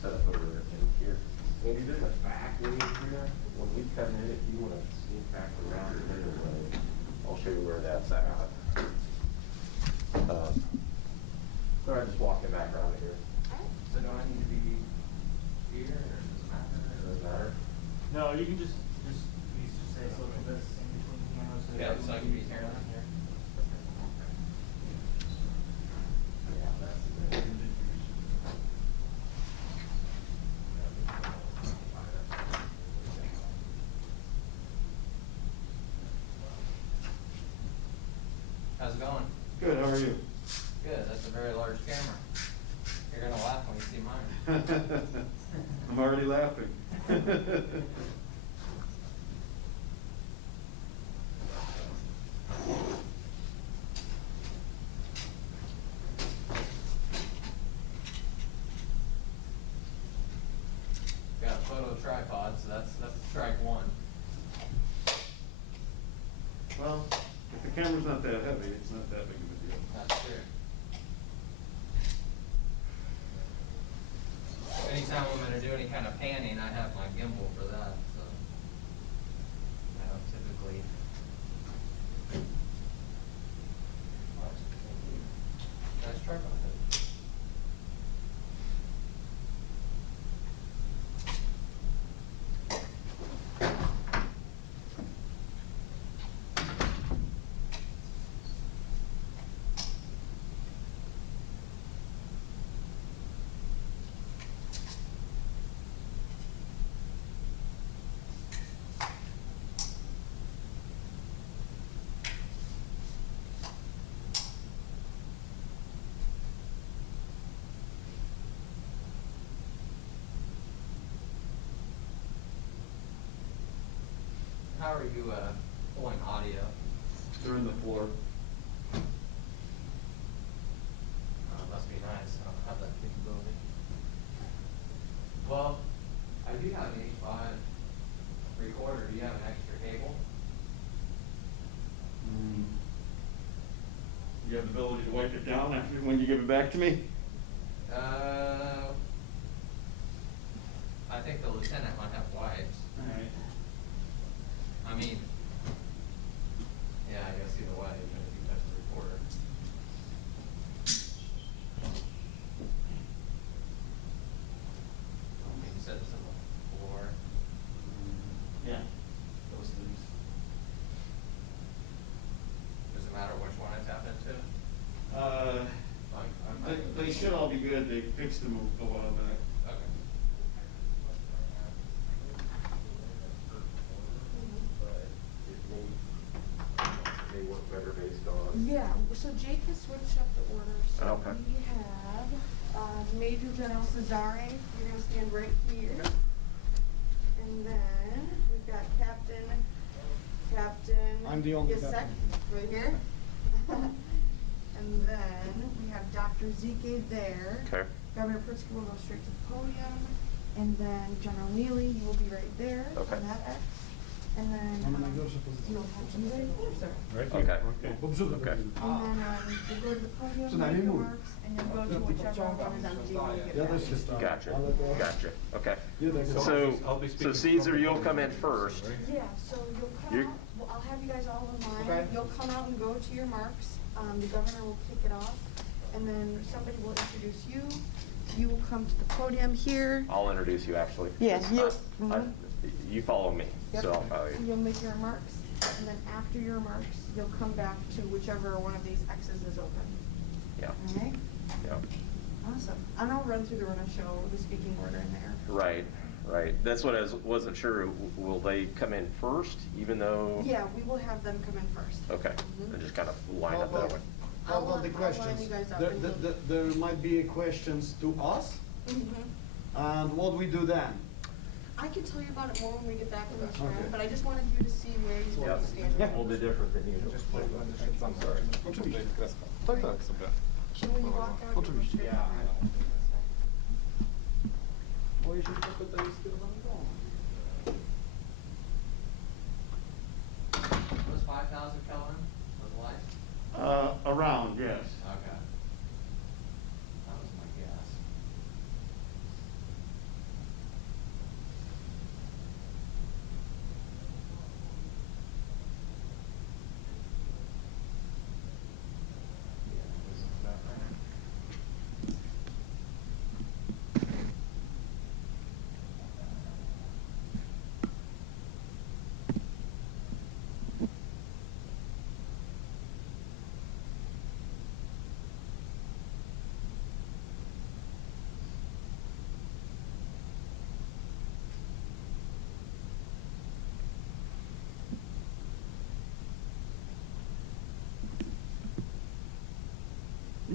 set up over in here. Andy, there's a back way here. When we come in, if you want to sneak back around the middle way, I'll show you where that's at. So I'm just walking back around here. So do I need to be here, or does it matter? Doesn't matter. No, you can just please just say social distancing between the cameras. Yeah, so I can be here and here. Yeah, that's it. How's it going? Good, how are you? Good, that's a very large camera. You're gonna laugh when you see mine. I'm already laughing. Got a photo tripod, so that's strike one. Well, if the camera's not that heavy, it's not that big of a deal. That's true. Anytime I'm gonna do any kind of panning, I have my gimbal for that, so. I don't typically. Nice tripod. How are you pulling audio? They're in the floor. Must be nice. I don't have that capability. Well, I do have an H5 recorder. Do you have an extra cable? You have the ability to wipe it down after when you give it back to me? I think the lieutenant might have wipes. All right. I mean, yeah, I guess either way, even if you touch the recorder. I mean, you said it's on the floor. Yeah. Those things. Does it matter which one I tap into? They should all be good. They fixed them a while back. Okay. They work better based on. Yeah, so Jake has switched up the order. So Okay. we have Major General Cesare. You're going to stand right here. And then we've got Captain I'm the only Yasek captain. right here. And then we have Dr. Zeke there. Okay. Governor Pritzker will go straight to the podium. And then General Neely, you will be right there Okay. on that X. And then Mamy najgorsze pozycje. you'll have to be right here, sir. Okay. Bo brzuch Okay. And then you'll go to the podium, Przynajmniej make mój. remarks, and you'll go to whichever one is empty when you get Ja back. też się staram. Gotcha. Ale to... Gotcha. Okay. Jednak So Caesar, you'll come in first. Yeah, so you'll come You- out, well, I'll have you guys all in line. Okay. You'll come out and go to your marks. The governor will kick it off, and then somebody will introduce you. You will come to the podium here. I'll introduce you actually. Yeah, you- You follow me, Yep. so I'll follow you. You'll make your remarks, and then after your remarks, you'll come back to whichever one of these X's is open. Yeah. All right? Yeah. Awesome. And I'll run through the run and show the speaking order in there. Right. Right. That's what I wasn't sure. Will they come in first, even though? Yeah, we will have them come in first. Okay. Mhm. And just kind of line up that way. How about the I'll line questions? you guys up There, and there might be questions to us, Mhm. and what we do then? I can tell you about it more when we get back in this room, Okay. but I just wanted you to see where you Yep. want to stand. A little bit different than usual. I'm sorry. Oczywiście. Tak, tak, sobie. So when you walk out, Oczywiście. you'll go straight behind. Boję się, że to pytanie skierowane do mnie. Was 5,000 Kelvin for the light? Around, yes. Okay. That was my guess.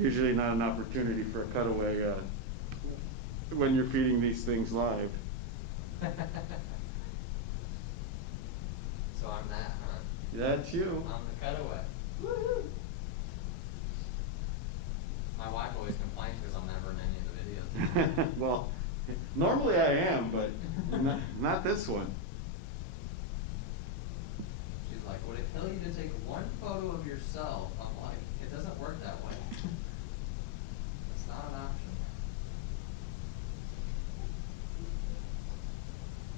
usually not an opportunity for a cutaway, when you're feeding these things live. So I'm that, huh? That's you. I'm the cutaway. Woo-hoo. My wife always complains because I'm never in any of the videos. Well, normally I am, but not this one. She's like, would it kill you to take one photo of yourself? I'm like, it doesn't work that way. It's not an option.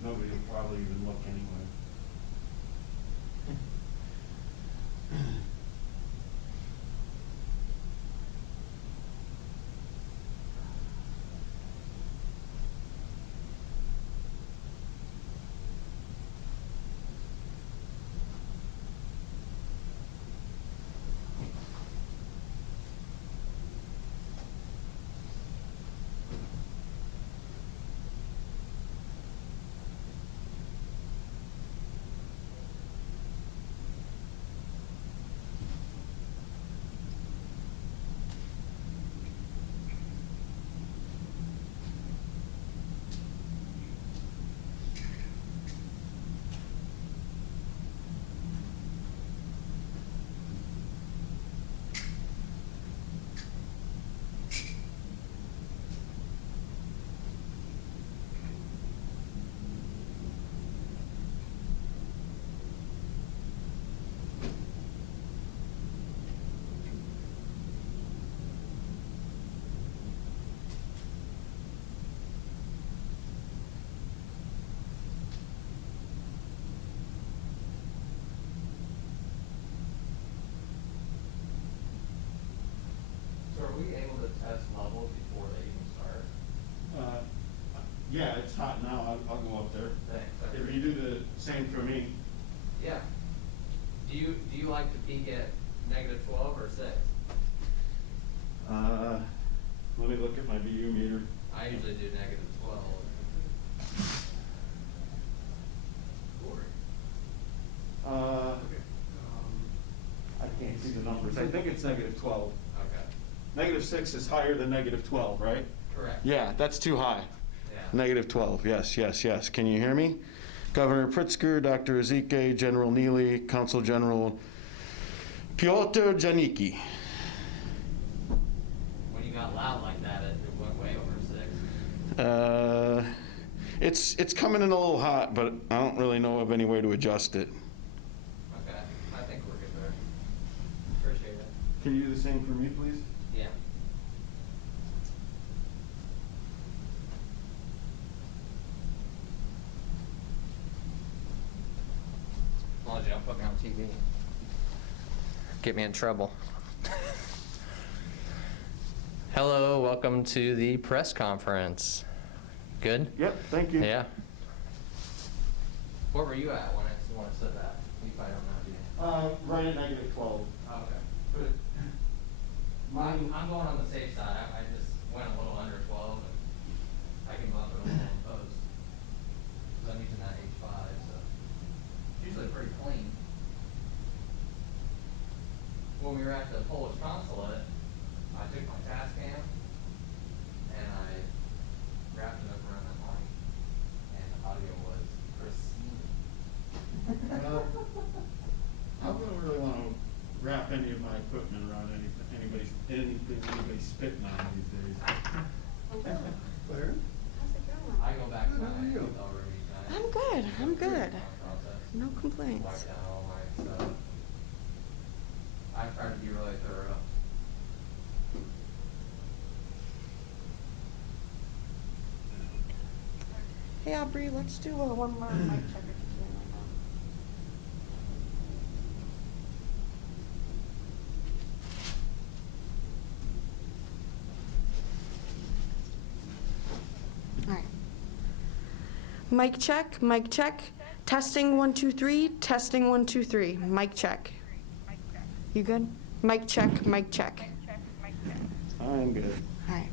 Nobody will probably even look anyway. So are we able to test levels before they even start? Yeah, it's hot now. I'll go up there. Thanks. If you do the same for me. Yeah. Do you like to peak at -12 or 6? Let me look at my VU meter. I usually do -12. Corey. I can't see the numbers. I think it's -12. Okay. -6 is higher than -12, right? Correct. Yeah, that's too high. Yeah. -12, yes. Can you hear me? Governor Pritzker, Dr. Ezike, General Neely, Consul General Piotr Janicki. When you got loud like that, it went way over 6. It's coming in a little hot, but I don't really know of any way to adjust it. Okay. I think we're good there. Appreciate it. Can you do the same for me, please? Yeah. As long as you don't put me on TV. Get me in trouble. Hello, welcome to the press conference. Good? Yep, thank you. Yeah. Where were you at when it said that? You probably don't know, do you? Right at -12. Oh, okay. I'm going on the safe side. I just went a little under 12, and I can bump it a little in post. Because I'm using that H5, so it's usually pretty clean. When we were at the Polish consulate, I took my task cam and I wrapped it up around that mic, and the audio was pristine. I wouldn't really want to wrap any of my equipment around anything anybody's spitting on these days. Claire? How's it going? I go back to my How are you? hotel room each night. I'm good, I'm good. Process. No complaints. Wipe down all my stuff. I try to be really thorough. Hey Aubrey, let's do one more mic check if you can right now. All right. Mic check, mic check. Testing 1 2 3. Testing 1 2 3. Mic check. You good? Mic check, mic check. I'm good. All right.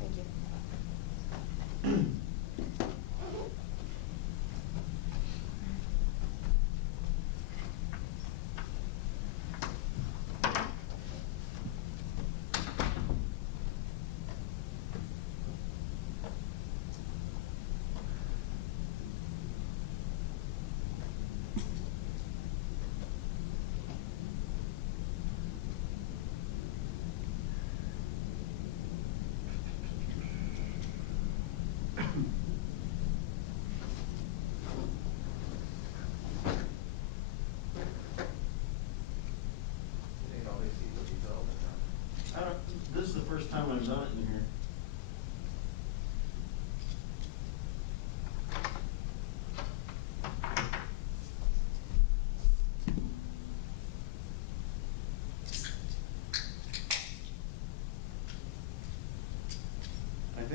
Thank you.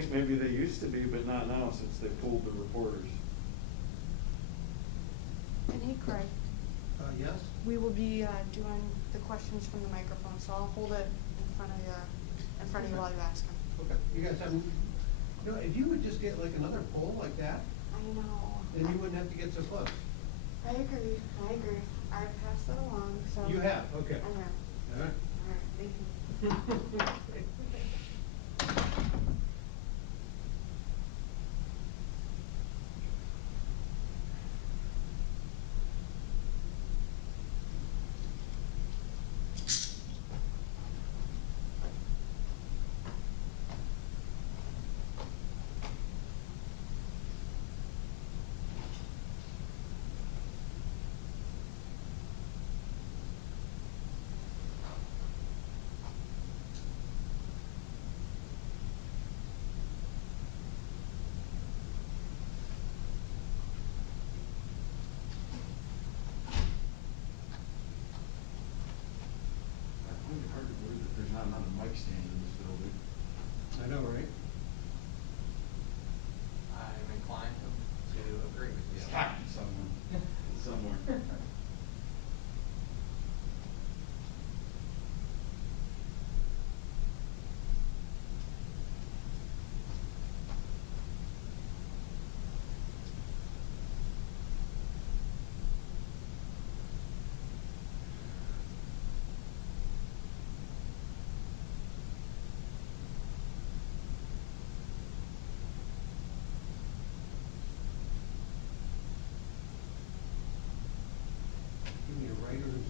think maybe they used to be, but not now since they pulled the reporters. And hey, Craig, Yes? we will be doing the questions from the microphone, so I'll hold it in front of you while you ask them. Okay, you guys have, you know, if you would just get like another pole like that, I know. then you wouldn't have to get so close. I agree. I've passed that along, so. You have, okay. I have. All right. All right, thank you. I find it hard to believe that there's not another mic stand in this building. I know, right? I'm inclined to agree with you. It's got to be somewhere. Give me a writer's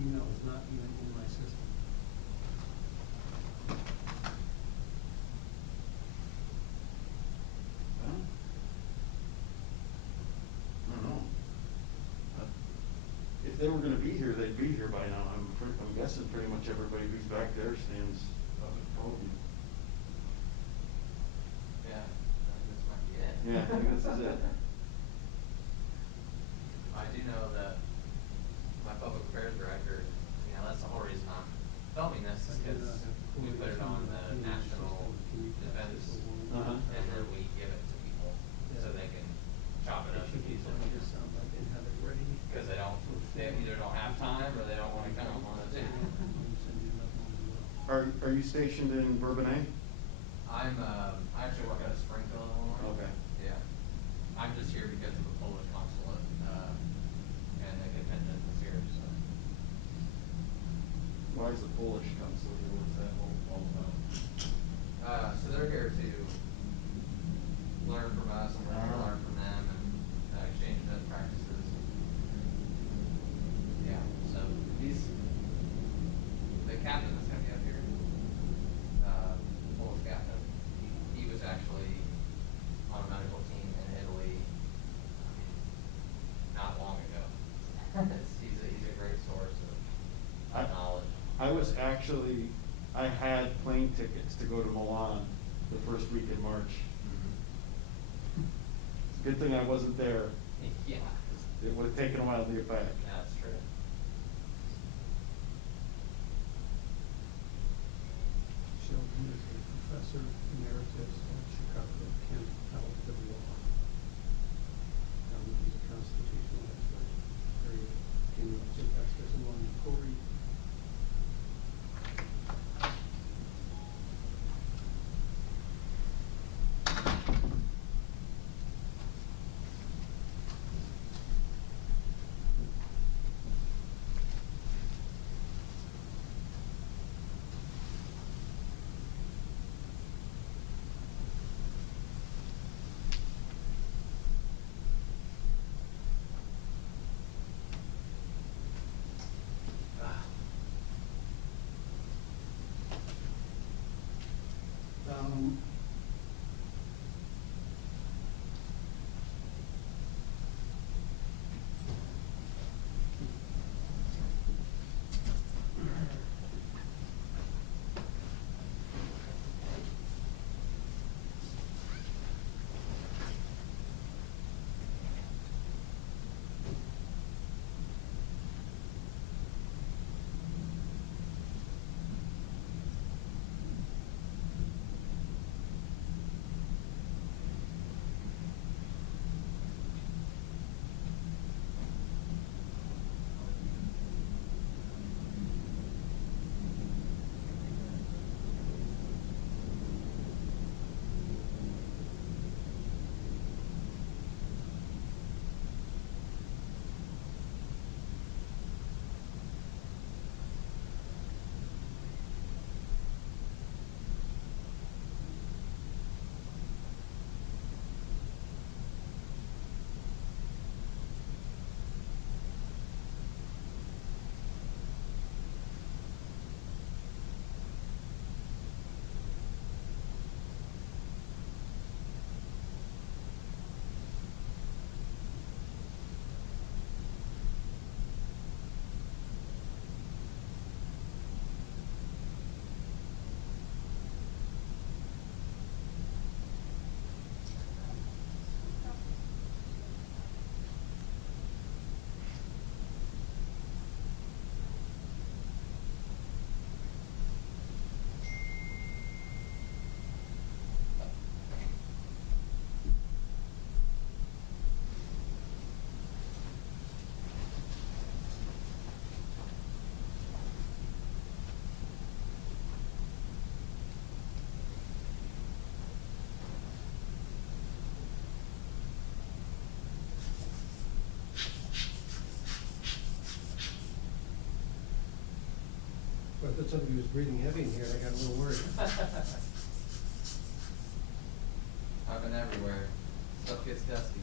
email is not even in my system. Well, I don't know. If they were gonna be here, they'd be here by now. I'm guessing pretty much everybody who's back there stands up at the podium. Yeah, I think this might be it. Yeah, I think this is it. I do know that my public affairs director, you know, that's the whole reason I'm filming this, is because we put it on the national defense, Uh-huh. and then we give it to people, so they can chop it up and use it. Because they either don't have time, or they don't wanna come on the two. Are you stationed in Bourbonnais? I actually work at a Springfield, Illinois. Okay. Yeah. I'm just here because of the Polish consulate, and the contingent is here, so. Why is the Polish consulate here? What's that all about? So they're here to learn from us, and we're here to learn from them, and exchange best practices. Yeah, so the captain that's gonna be up here, Polish captain, he was actually on a medical team in Italy, not long ago. He's a great source of knowledge. I had plane tickets to go to Milan the first week in March. It's a good thing I wasn't there. Yeah, It would have taken a while to get back. that's true. Sheldon is a professor emeritus at Chicago Kent College of Law. He's a constitutional expert. Very keen on surpassed along with Corey. I thought somebody was breathing heavy in here, I got a little worried. I've been everywhere. Stuff gets dusty.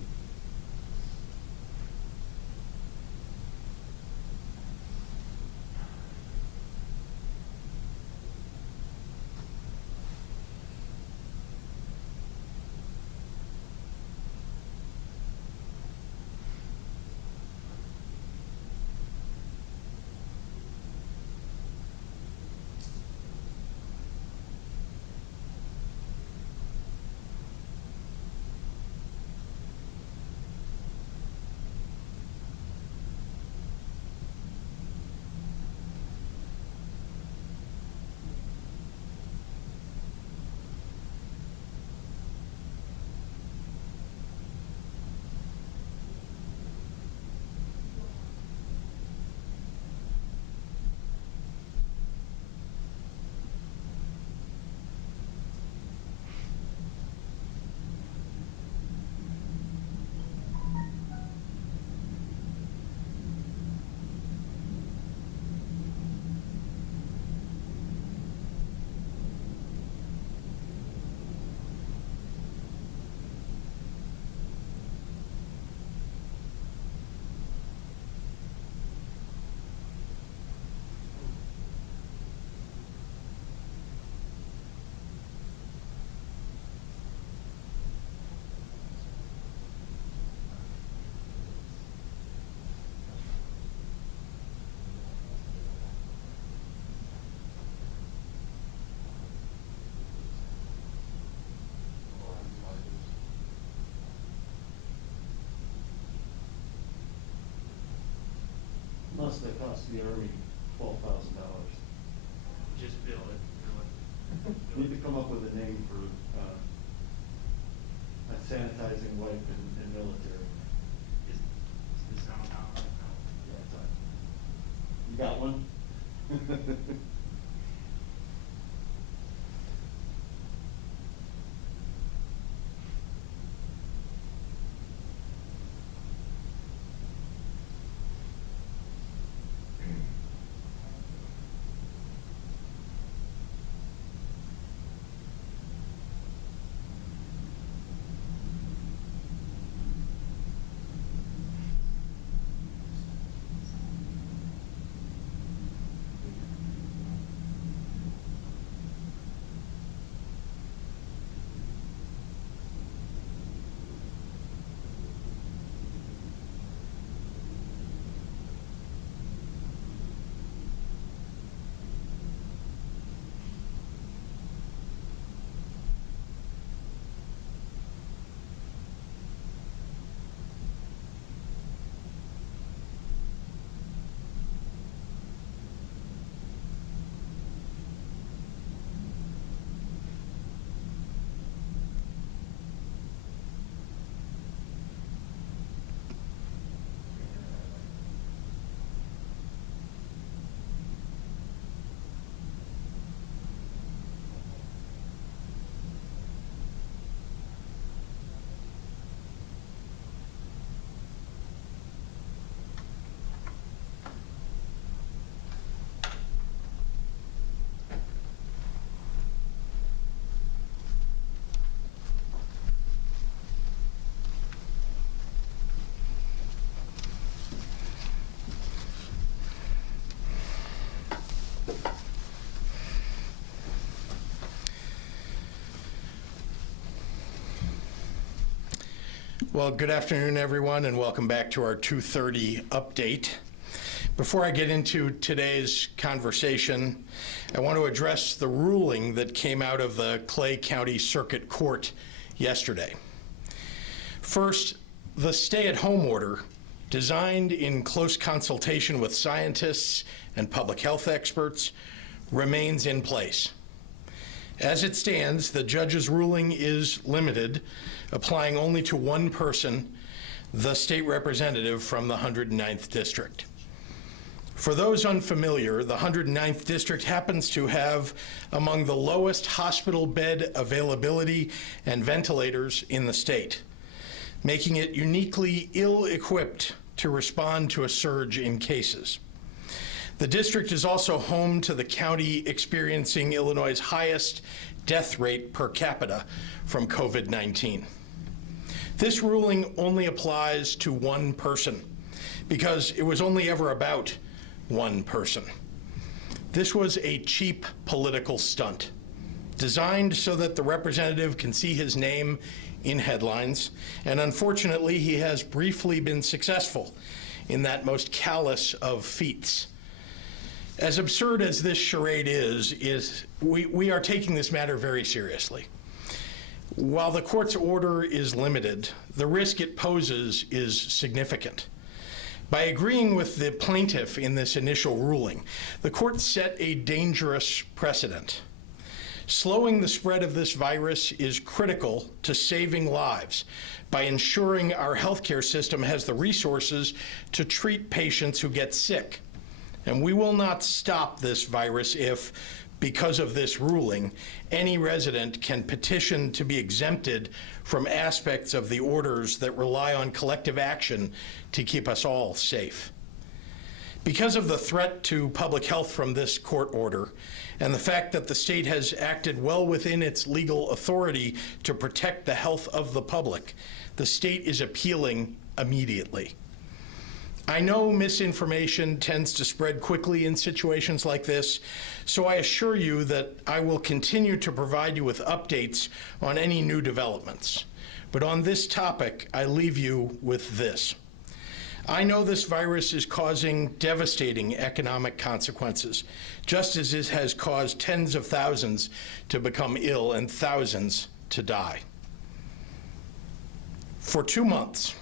Must have cost the Army $12,000. Just bill it, Need to come up with a name for, a sanitizing wipe in military. Is this downtown right now? Yeah, it's all right. You got one? Well, good afternoon, everyone, and welcome back to our 2:30 update. Before I get into today's conversation, I want to address the ruling that came out of the Clay County Circuit Court yesterday. First, the stay-at-home order, designed in close consultation with scientists and public health experts, remains in place. As it stands, the judge's ruling is limited, applying only to one person, the state representative from the 109th District. For those unfamiliar, the 109th District happens to have among the lowest hospital bed availability and ventilators in the state, making it uniquely ill-equipped to respond to a surge in cases. The district is also home to the county experiencing Illinois' highest death rate per capita from COVID-19. This ruling only applies to one person because it was only ever about one person. This was a cheap political stunt designed so that the representative can see his name in headlines, and unfortunately he has briefly been successful in that most callous of feats. As absurd as this charade is we are taking this matter very seriously. While the court's order is limited, the risk it poses is significant. By agreeing with the plaintiff in this initial ruling, the court set a dangerous precedent. Slowing the spread of this virus is critical to saving lives by ensuring our healthcare system has the resources to treat patients who get sick. And we will not stop this virus if, because of this ruling, any resident can petition to be exempted from aspects of the orders that rely on collective action to keep us all safe. Because of the threat to public health from this court order, and the fact that the state has acted well within its legal authority to protect the health of the public, the state is appealing immediately. I know misinformation tends to spread quickly in situations like this, so I assure you that I will continue to provide you with updates on any new developments. But on this topic, I leave you with this. I know this virus is causing devastating economic consequences, just as it has caused tens of thousands to become ill and thousands to die. For 2 months,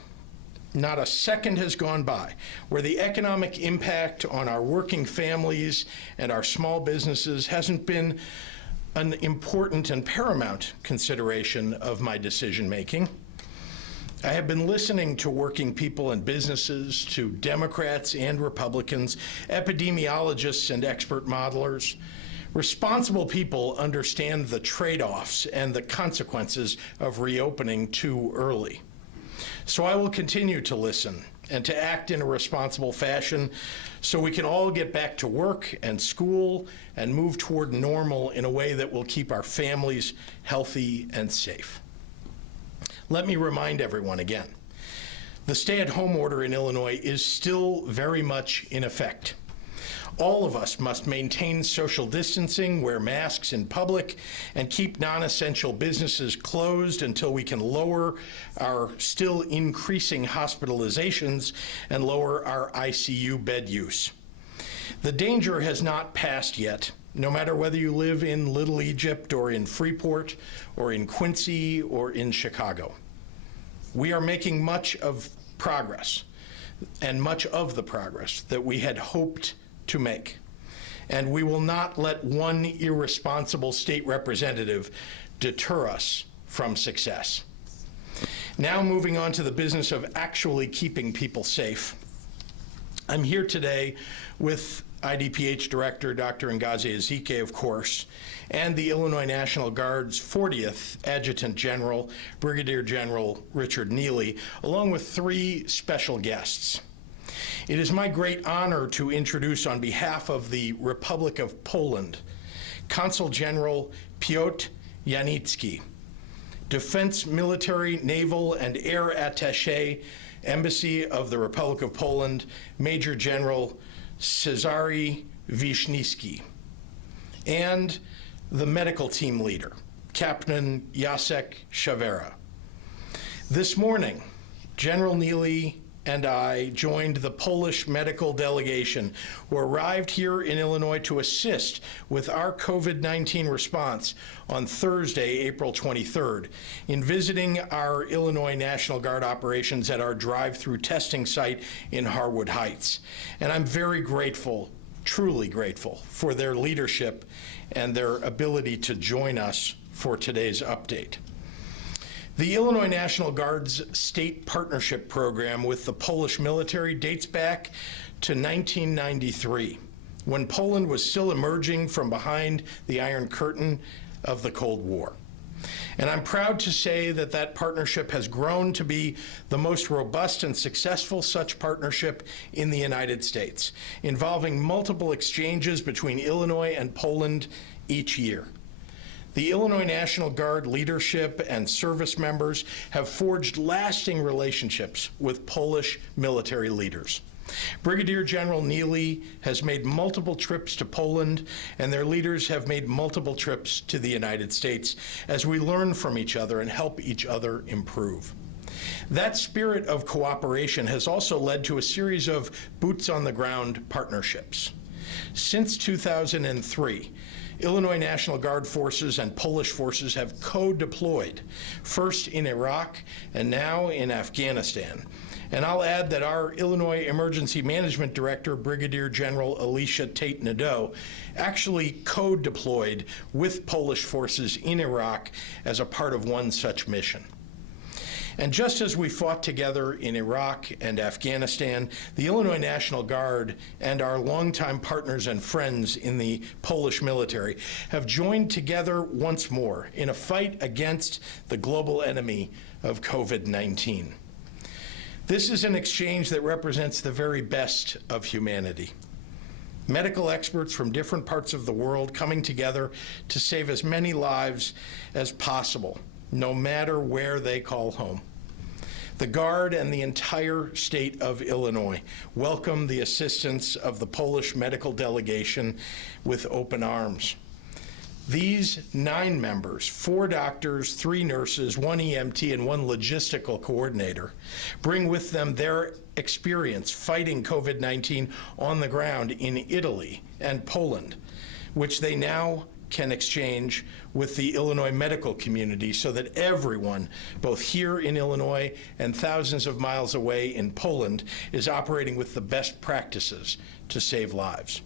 not a second has gone by where the economic impact on our working families and our small businesses hasn't been an important and paramount consideration of my decision-making. I have been listening to working people and businesses, to Democrats and Republicans, epidemiologists and expert modelers. Responsible people understand the trade-offs and the consequences of reopening too early. So I will continue to listen and to act in a responsible fashion so we can all get back to work and school and move toward normal in a way that will keep our families healthy and safe. Let me remind everyone again, the stay-at-home order in Illinois is still very much in effect. All of us must maintain social distancing, wear masks in public, and keep non-essential businesses closed until we can lower our still increasing hospitalizations and lower our ICU bed use. The danger has not passed yet, no matter whether you live in Little Egypt or in Freeport or in Quincy or in Chicago. We are making much of progress, and much of the progress that we had hoped to make. And we will not let one irresponsible state representative deter us from success. Now moving on to the business of actually keeping people safe. I'm here today with IDPH Director Dr. Ngozi Ezike, of course, and the Illinois National Guard's 40th Adjutant General, Brigadier General Richard Neely, along with 3 special guests. It is my great honor to introduce on behalf of the Republic of Poland, Consul General Piotr Janicki, Defense, Military, Naval, and Air Attaché, Embassy of the Republic of Poland, Major General Cezary Wisniewski, and the medical team leader, Captain Jacek Szawera. This morning, General Neely and I joined the Polish medical delegation who arrived here in Illinois to assist with our COVID-19 response on Thursday, April 23rd, in visiting our Illinois National Guard operations at our drive-through testing site in Harwood Heights. And I'm very grateful, truly grateful, for their leadership and their ability to join us for today's update. The Illinois National Guard's state partnership program with the Polish military dates back to 1993, when Poland was still emerging from behind the Iron Curtain of the Cold War. And I'm proud to say that that partnership has grown to be the most robust and successful such partnership in the United States, involving multiple exchanges between Illinois and Poland each year. The Illinois National Guard leadership and service members have forged lasting relationships with Polish military leaders. Brigadier General Neely has made multiple trips to Poland, and their leaders have made multiple trips to the United States as we learn from each other and help each other improve. That spirit of cooperation has also led to a series of boots-on-the-ground partnerships. Since 2003, Illinois National Guard forces and Polish forces have co-deployed, first in Iraq and now in Afghanistan. And I'll add that our Illinois Emergency Management Director, Brigadier General Alicia Tate-Nadeau, actually co-deployed with Polish forces in Iraq as a part of one such mission. And just as we fought together in Iraq and Afghanistan, the Illinois National Guard and our longtime partners and friends in the Polish military have joined together once more in a fight against the global enemy of COVID-19. This is an exchange that represents the very best of humanity. Medical experts from different parts of the world coming together to save as many lives as possible, no matter where they call home. The Guard and the entire state of Illinois welcome the assistance of the Polish medical delegation with open arms. These 9 members, 4 doctors, 3 nurses, 1 EMT, and 1 logistical coordinator, bring with them their experience fighting COVID-19 on the ground in Italy and Poland, which they now can exchange with the Illinois medical community so that everyone, both here in Illinois and thousands of miles away in Poland, is operating with the best practices to save lives.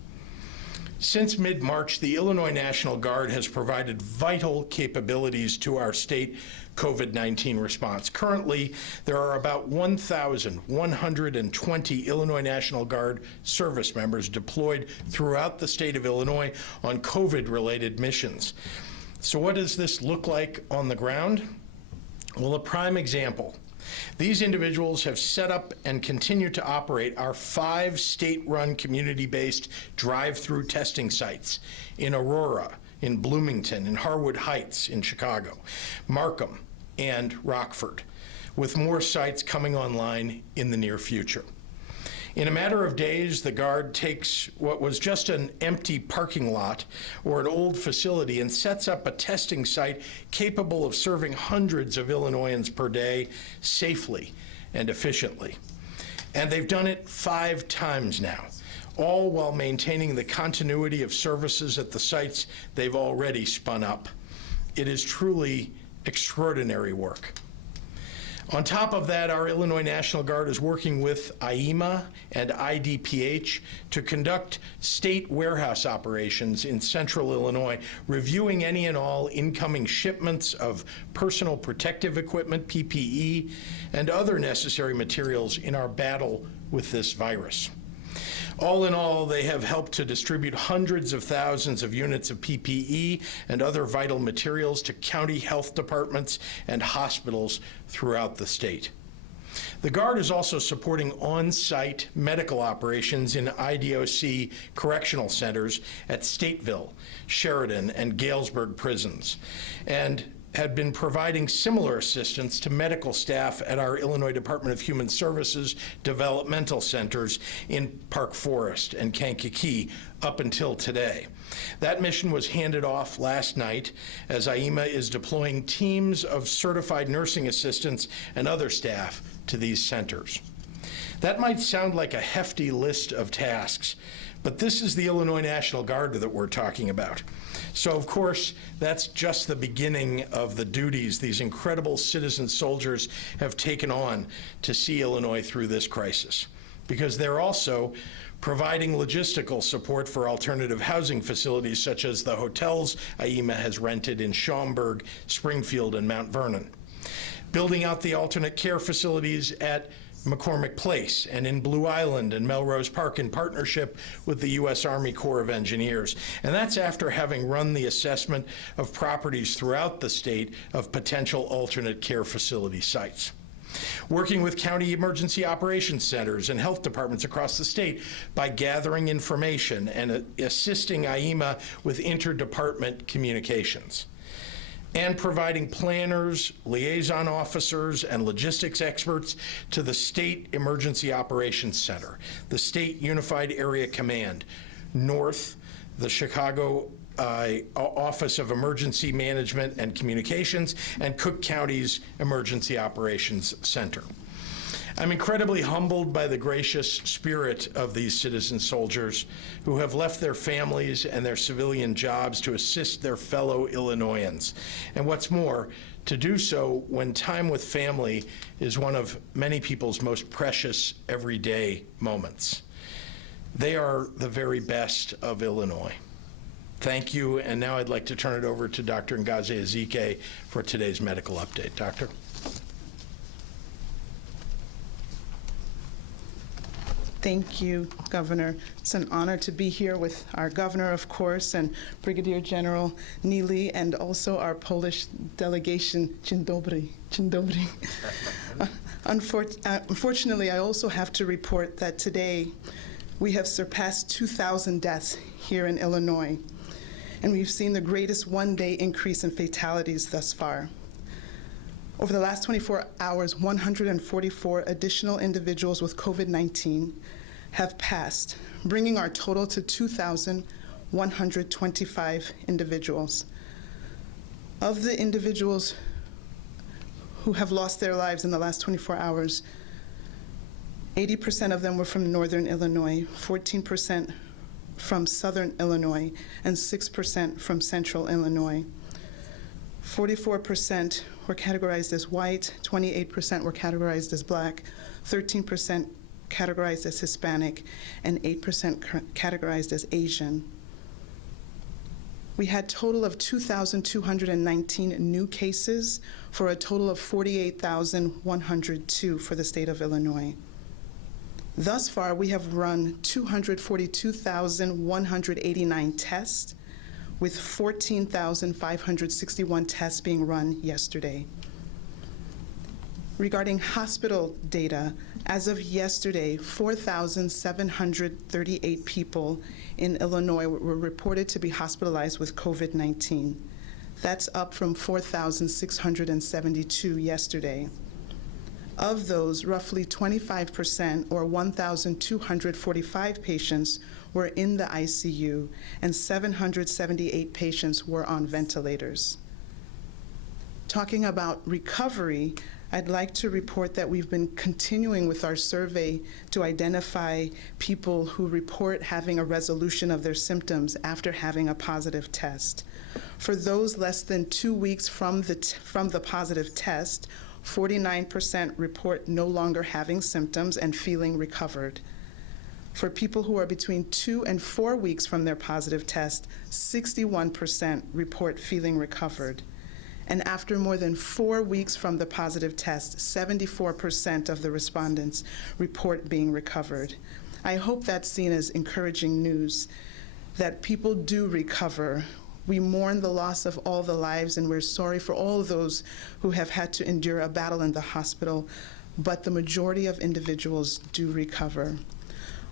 Since mid-March, the Illinois National Guard has provided vital capabilities to our state COVID-19 response. Currently, there are about 1,120 Illinois National Guard service members deployed throughout the state of Illinois on COVID-related missions. So what does this look like on the ground? Well, a prime example. These individuals have set up and continue to operate our 5 state-run community-based drive-through testing sites in Aurora, in Bloomington, in Harwood Heights in Chicago, Markham, and Rockford, with more sites coming online in the near future. In a matter of days, the Guard takes what was just an empty parking lot or an old facility and sets up a testing site capable of serving hundreds of Illinoisans per day safely and efficiently. And they've done it 5 times now, all while maintaining the continuity of services at the sites they've already spun up. It is truly extraordinary work. On top of that, our Illinois National Guard is working with IEMA and IDPH to conduct state warehouse operations in central Illinois, reviewing any and all incoming shipments of personal protective equipment, PPE, and other necessary materials in our battle with this virus. All in all, they have helped to distribute hundreds of thousands of units of PPE and other vital materials to county health departments and hospitals throughout the state. The Guard is also supporting on-site medical operations in IDOC correctional centers at Stateville, Sheridan, and Galesburg prisons, and had been providing similar assistance to medical staff at our Illinois Department of Human Services developmental centers in Park Forest and Kankakee up until today. That mission was handed off last night as IEMA is deploying teams of certified nursing assistants and other staff to these centers. That might sound like a hefty list of tasks, but this is the Illinois National Guard that we're talking about. So, of course, that's just the beginning of the duties these incredible citizen soldiers have taken on to see Illinois through this crisis, because they're also providing logistical support for alternative housing facilities such as the hotels IEMA has rented in Schaumburg, Springfield, and Mount Vernon, building out the alternate care facilities at McCormick Place, and in Blue Island and Melrose Park in partnership with the U.S. Army Corps of Engineers. And that's after having run the assessment of properties throughout the state of potential alternate care facility sites. Working with county emergency operations centers and health departments across the state by gathering information and assisting IEMA with interdepartment communications. And providing planners, liaison officers, and logistics experts to the State Emergency Operations Center, the State Unified Area Command, North, the Chicago Office of Emergency Management and Communications, and Cook County's Emergency Operations Center. I'm incredibly humbled by the gracious spirit of these citizen soldiers who have left their families and their civilian jobs to assist their fellow Illinoisans. And what's more, to do so when time with family is one of many people's most precious everyday moments. They are the very best of Illinois. Thank you, and now I'd like to turn it over to Dr. Ngozi Ezike for today's medical update. Doctor? Thank you, Governor. It's an honor to be here with our governor, of course, and Brigadier General Neely, and also our Polish delegation. Dzień dobry. Dzień dobry. Unfortunately, I also have to report that today we have surpassed 2,000 deaths here in Illinois, and we've seen the greatest one-day increase in fatalities thus far. Over the last 24 hours, 144 additional individuals with COVID-19 have passed, bringing our total to 2,125 individuals. Of the individuals who have lost their lives in the last 24 hours, 80% of them were from Northern Illinois, 14% from Southern Illinois, and 6% from Central Illinois. 44% were categorized as white, 28% were categorized as black, 13% categorized as Hispanic, and 8% categorized as Asian. We had a total of 2,219 new cases for a total of 48,102 for the state of Illinois. Thus far, we have run 242,189 tests, with 14,561 tests being run yesterday. Regarding hospital data, as of yesterday, 4,738 people in Illinois were reported to be hospitalized with COVID-19. That's up from 4,672 yesterday. Of those, roughly 25%, or 1,245 patients, were in the ICU, and 778 patients were on ventilators. Talking about recovery, I'd like to report that we've been continuing with our survey to identify people who report having a resolution of their symptoms after having a positive test. For those less than 2 weeks from the positive test, 49% report no longer having symptoms and feeling recovered. For people who are between 2 and 4 weeks from their positive test, 61% report feeling recovered. And after more than 4 weeks from the positive test, 74% of the respondents report being recovered. I hope that's seen as encouraging news, that people do recover. We mourn the loss of all the lives, and we're sorry for all of those who have had to endure a battle in the hospital, but the majority of individuals do recover.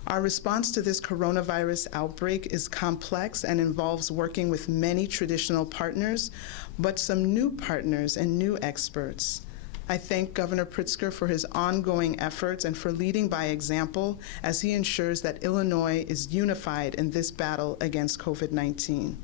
Our response to this coronavirus outbreak is complex and involves working with many traditional partners, but some new partners and new experts. I thank Governor Pritzker for his ongoing efforts and for leading by example as he ensures that Illinois is unified in this battle against COVID-19.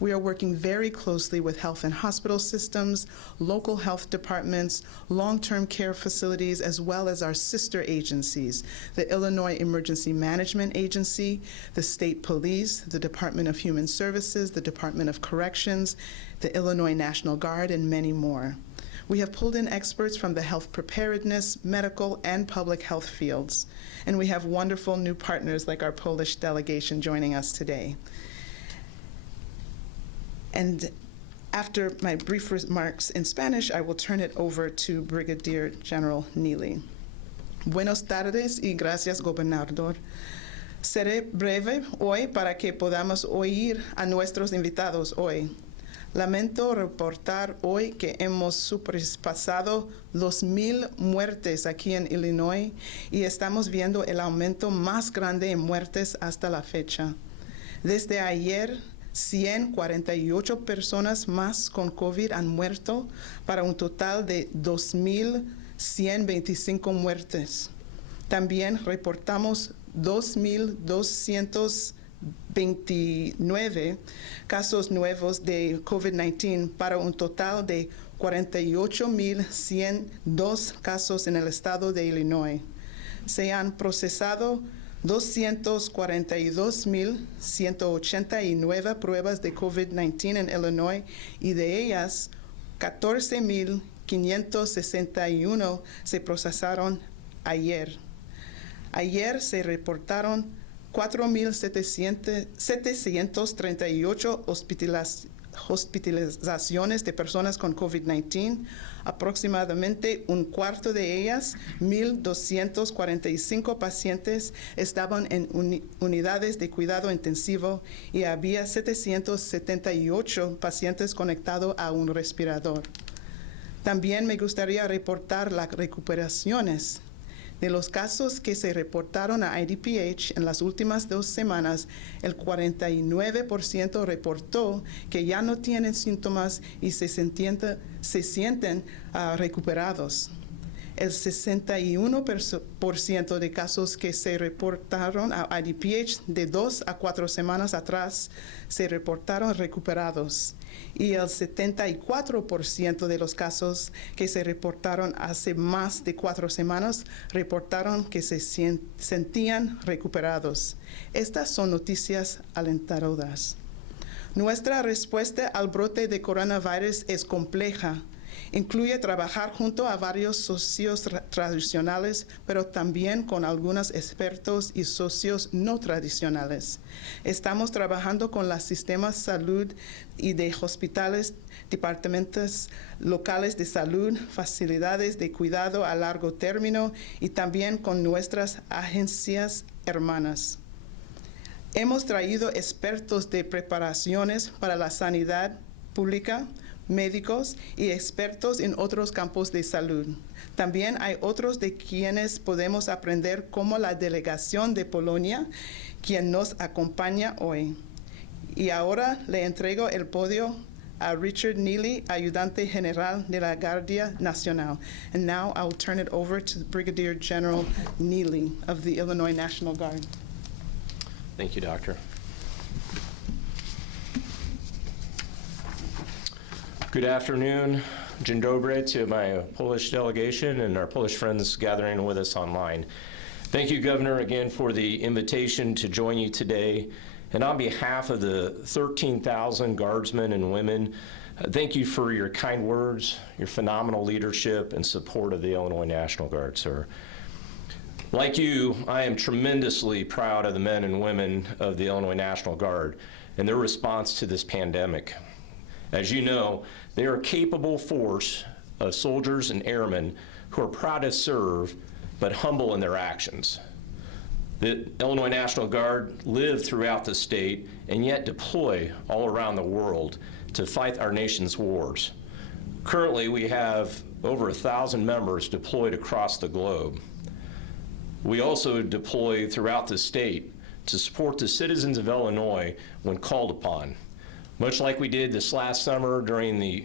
We are working very closely with health and hospital systems, local health departments, long-term care facilities, as well as our sister agencies, the Illinois Emergency Management Agency, the State Police, the Department of Human Services, the Department of Corrections, the Illinois National Guard, and many more. We have pulled in experts from the health preparedness, medical, and public health fields, and we have wonderful new partners like our Polish delegation joining us today. And after my brief remarks in Spanish, I will turn it over to Brigadier General Neely. Buenas tardes y gracias, gobernador. Seré breve hoy para que podamos oír a nuestros invitados hoy. Lamento reportar hoy que hemos sobrepasado los 1,000 muertes aquí en Illinois y estamos viendo el aumento más grande en muertes hasta la fecha. Desde ayer, 148 personas más con COVID han muerto para un total de 2,125 muertes. También reportamos 2,229 casos nuevos de COVID-19 para un total de 48,102 casos en el estado de Illinois. Se han procesado 242,189 pruebas de COVID-19 en Illinois y de ellas 14,561 se procesaron ayer. Ayer se reportaron 4,738 hospitalizaciones de personas con COVID-19. Aproximadamente un cuarto de ellas, 1,245 pacientes, estaban en unidades de cuidado intensivo y había 778 pacientes conectados a un respirador. También me gustaría reportar las recuperaciones. De los casos que se reportaron a IDPH en las últimas 2 semanas, el 49% reportó que ya no tienen síntomas y se sienten recuperados. El 61% de casos que se reportaron a IDPH de 2 a 4 semanas atrás se reportaron recuperados. Y el 74% de los casos que se reportaron hace más de 4 semanas reportaron que se sentían recuperados. Estas son noticias alentadoras. Nuestra respuesta al brote de coronavirus es compleja. Incluye trabajar junto a varios socios tradicionales, pero también con algunos expertos y socios no tradicionales. Estamos trabajando con los sistemas de salud y de hospitales, departamentos locales de salud, facilidades de cuidado a largo término y también con nuestras agencias hermanas. Hemos traído expertos de preparaciones para la sanidad pública, médicos y expertos en otros campos de salud. También hay otros de quienes podemos aprender, como la delegación de Polonia, quien nos acompaña hoy. Y ahora le entrego el podio a Richard Neely, ayudante general de la Guardia Nacional. And now I will turn it over to Brigadier General Neely of the Illinois National Guard. Thank you, Doctor. Good afternoon, dzień dobry to my Polish delegation and our Polish friends gathering with us online. Thank you, Governor, again for the invitation to join you today. And on behalf of the 13,000 guardsmen and women, thank you for your kind words, your phenomenal leadership and support of the Illinois National Guard, sir. Like you, I am tremendously proud of the men and women of the Illinois National Guard and their response to this pandemic. As you know, they are a capable force of soldiers and airmen who are proud to serve, but humble in their actions. The Illinois National Guard live throughout the state and yet deploy all around the world to fight our nation's wars. Currently, we have over 1,000 members deployed across the globe. We also deploy throughout the state to support the citizens of Illinois when called upon, much like we did this last summer during the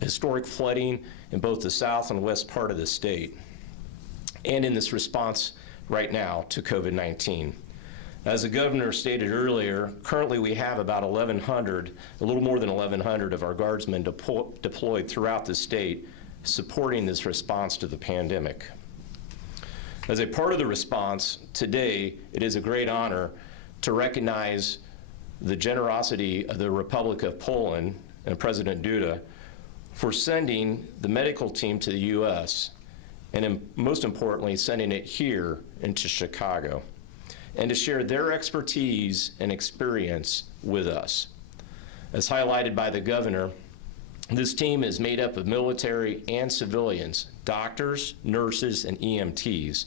historic flooding in both the south and west part of the state, and in this response right now to COVID-19. As the governor stated earlier, currently we have about 1,100, a little more than 1,100 of our guardsmen deployed throughout the state supporting this response to the pandemic. As a part of the response, today it is a great honor to recognize the generosity of the Republic of Poland and President Duda for sending the medical team to the U.S. and most importantly, sending it here into Chicago, and to share their expertise and experience with us. As highlighted by the governor, this team is made up of military and civilians, doctors, nurses, and EMTs,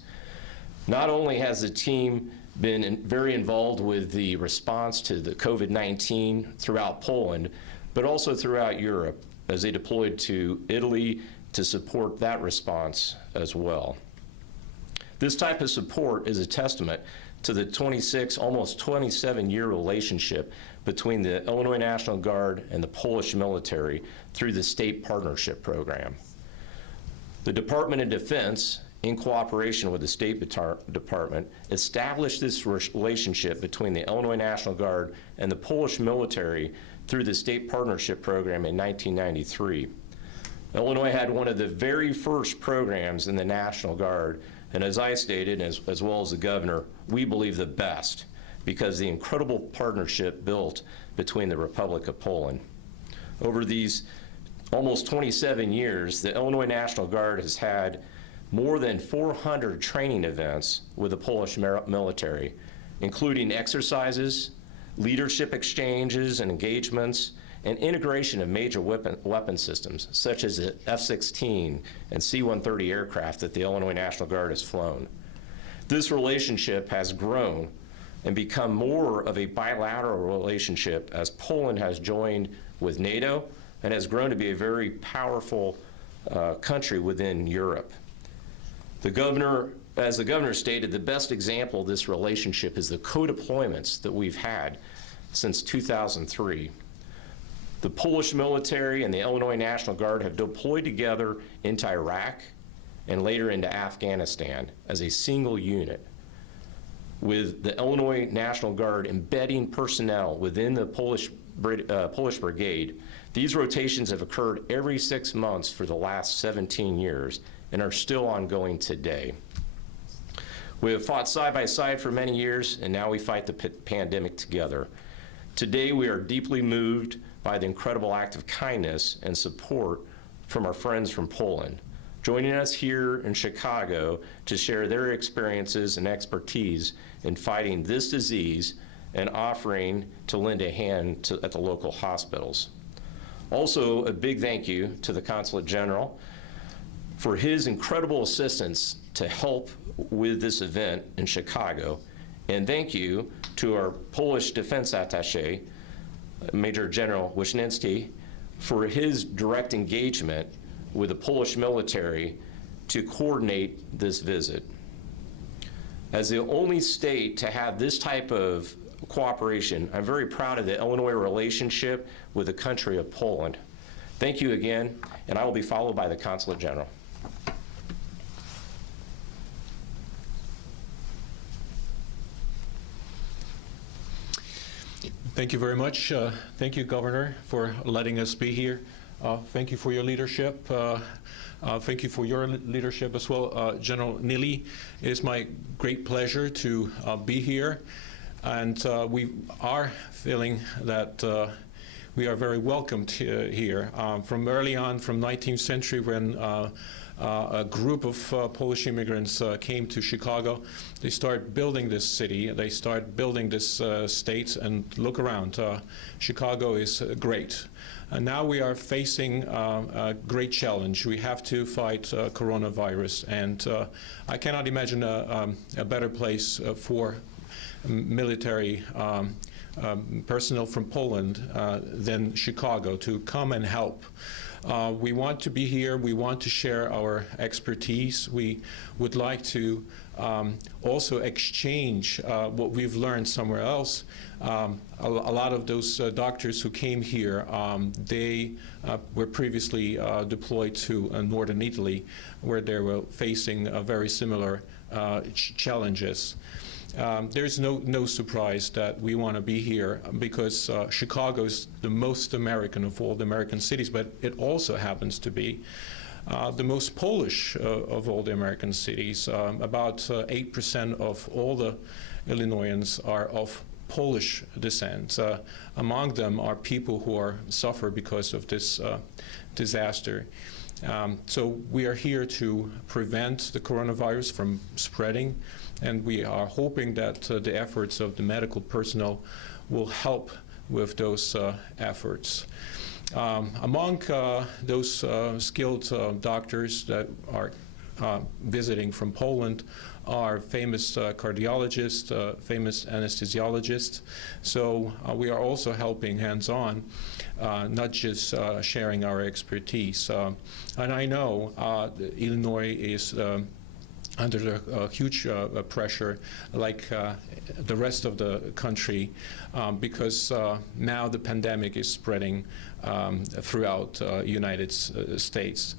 Not only has the team been very involved with the response to the COVID-19 throughout Poland, but also throughout Europe as they deployed to Italy to support that response as well. This type of support is a testament to the 26, almost 27-year relationship between the Illinois National Guard and the Polish military through the State Partnership Program. The Department of Defense, in cooperation with the State Department, established this relationship between the Illinois National Guard and the Polish military through the State Partnership Program in 1993. Illinois had one of the very first programs in the National Guard, and as I stated, as well as the governor, we believe the best, because the incredible partnership built between the Republic of Poland. Over these almost 27 years, the Illinois National Guard has had more than 400 training events with the Polish military, including exercises, leadership exchanges and engagements, and integration of major weapon systems, such as the F-16 and C-130 aircraft that the Illinois National Guard has flown. This relationship has grown and become more of a bilateral relationship as Poland has joined with NATO and has grown to be a very powerful country within Europe. As the governor stated, the best example of this relationship is the co-deployments that we've had since 2003. The Polish military and the Illinois National Guard have deployed together into Iraq and later into Afghanistan as a single unit, with the Illinois National Guard embedding personnel within the Polish brigade. These rotations have occurred every 6 months for the last 17 years and are still ongoing today. We have fought side by side for many years, and now we fight the pandemic together. Today, we are deeply moved by the incredible act of kindness and support from our friends from Poland, joining us here in Chicago to share their experiences and expertise in fighting this disease and offering to lend a hand at the local hospitals. Also, a big thank you to the Consulate General for his incredible assistance to help with this event in Chicago. And thank you to our Polish Defense Attaché, Major General Wisniewski, for his direct engagement with the Polish military to coordinate this visit. As the only state to have this type of cooperation, I'm very proud of the Illinois relationship with the country of Poland. Thank you again, and I will be followed by the Consulate General. Thank you very much. Thank you, Governor, for letting us be here. Thank you for your leadership. Thank you for your leadership as well, General Neely. It is my great pleasure to be here, and we are feeling that we are very welcomed here. From early on, from 19th century, when a group of Polish immigrants came to Chicago, they start building this city, they start building this state, and look around. Chicago is great. And now we are facing a great challenge. We have to fight coronavirus, and I cannot imagine a better place for military personnel from Poland than Chicago to come and help. We want to be here. We want to share our expertise. We would like to also exchange what we've learned somewhere else. A lot of those doctors who came here, they were previously deployed to northern Italy, where they were facing very similar challenges. There's no surprise that we want to be here because Chicago is the most American of all the American cities, but it also happens to be the most Polish of all the American cities. About 8% of all the Illinoisans are of Polish descent. Among them are people who suffer because of this disaster. So we are here to prevent the coronavirus from spreading, and we are hoping that the efforts of the medical personnel will help with those efforts. Among those skilled doctors that are visiting from Poland are famous cardiologists, famous anesthesiologists. So we are also helping hands-on, not just sharing our expertise. And I know Illinois is under huge pressure, like the rest of the country, because now the pandemic is spreading throughout United States.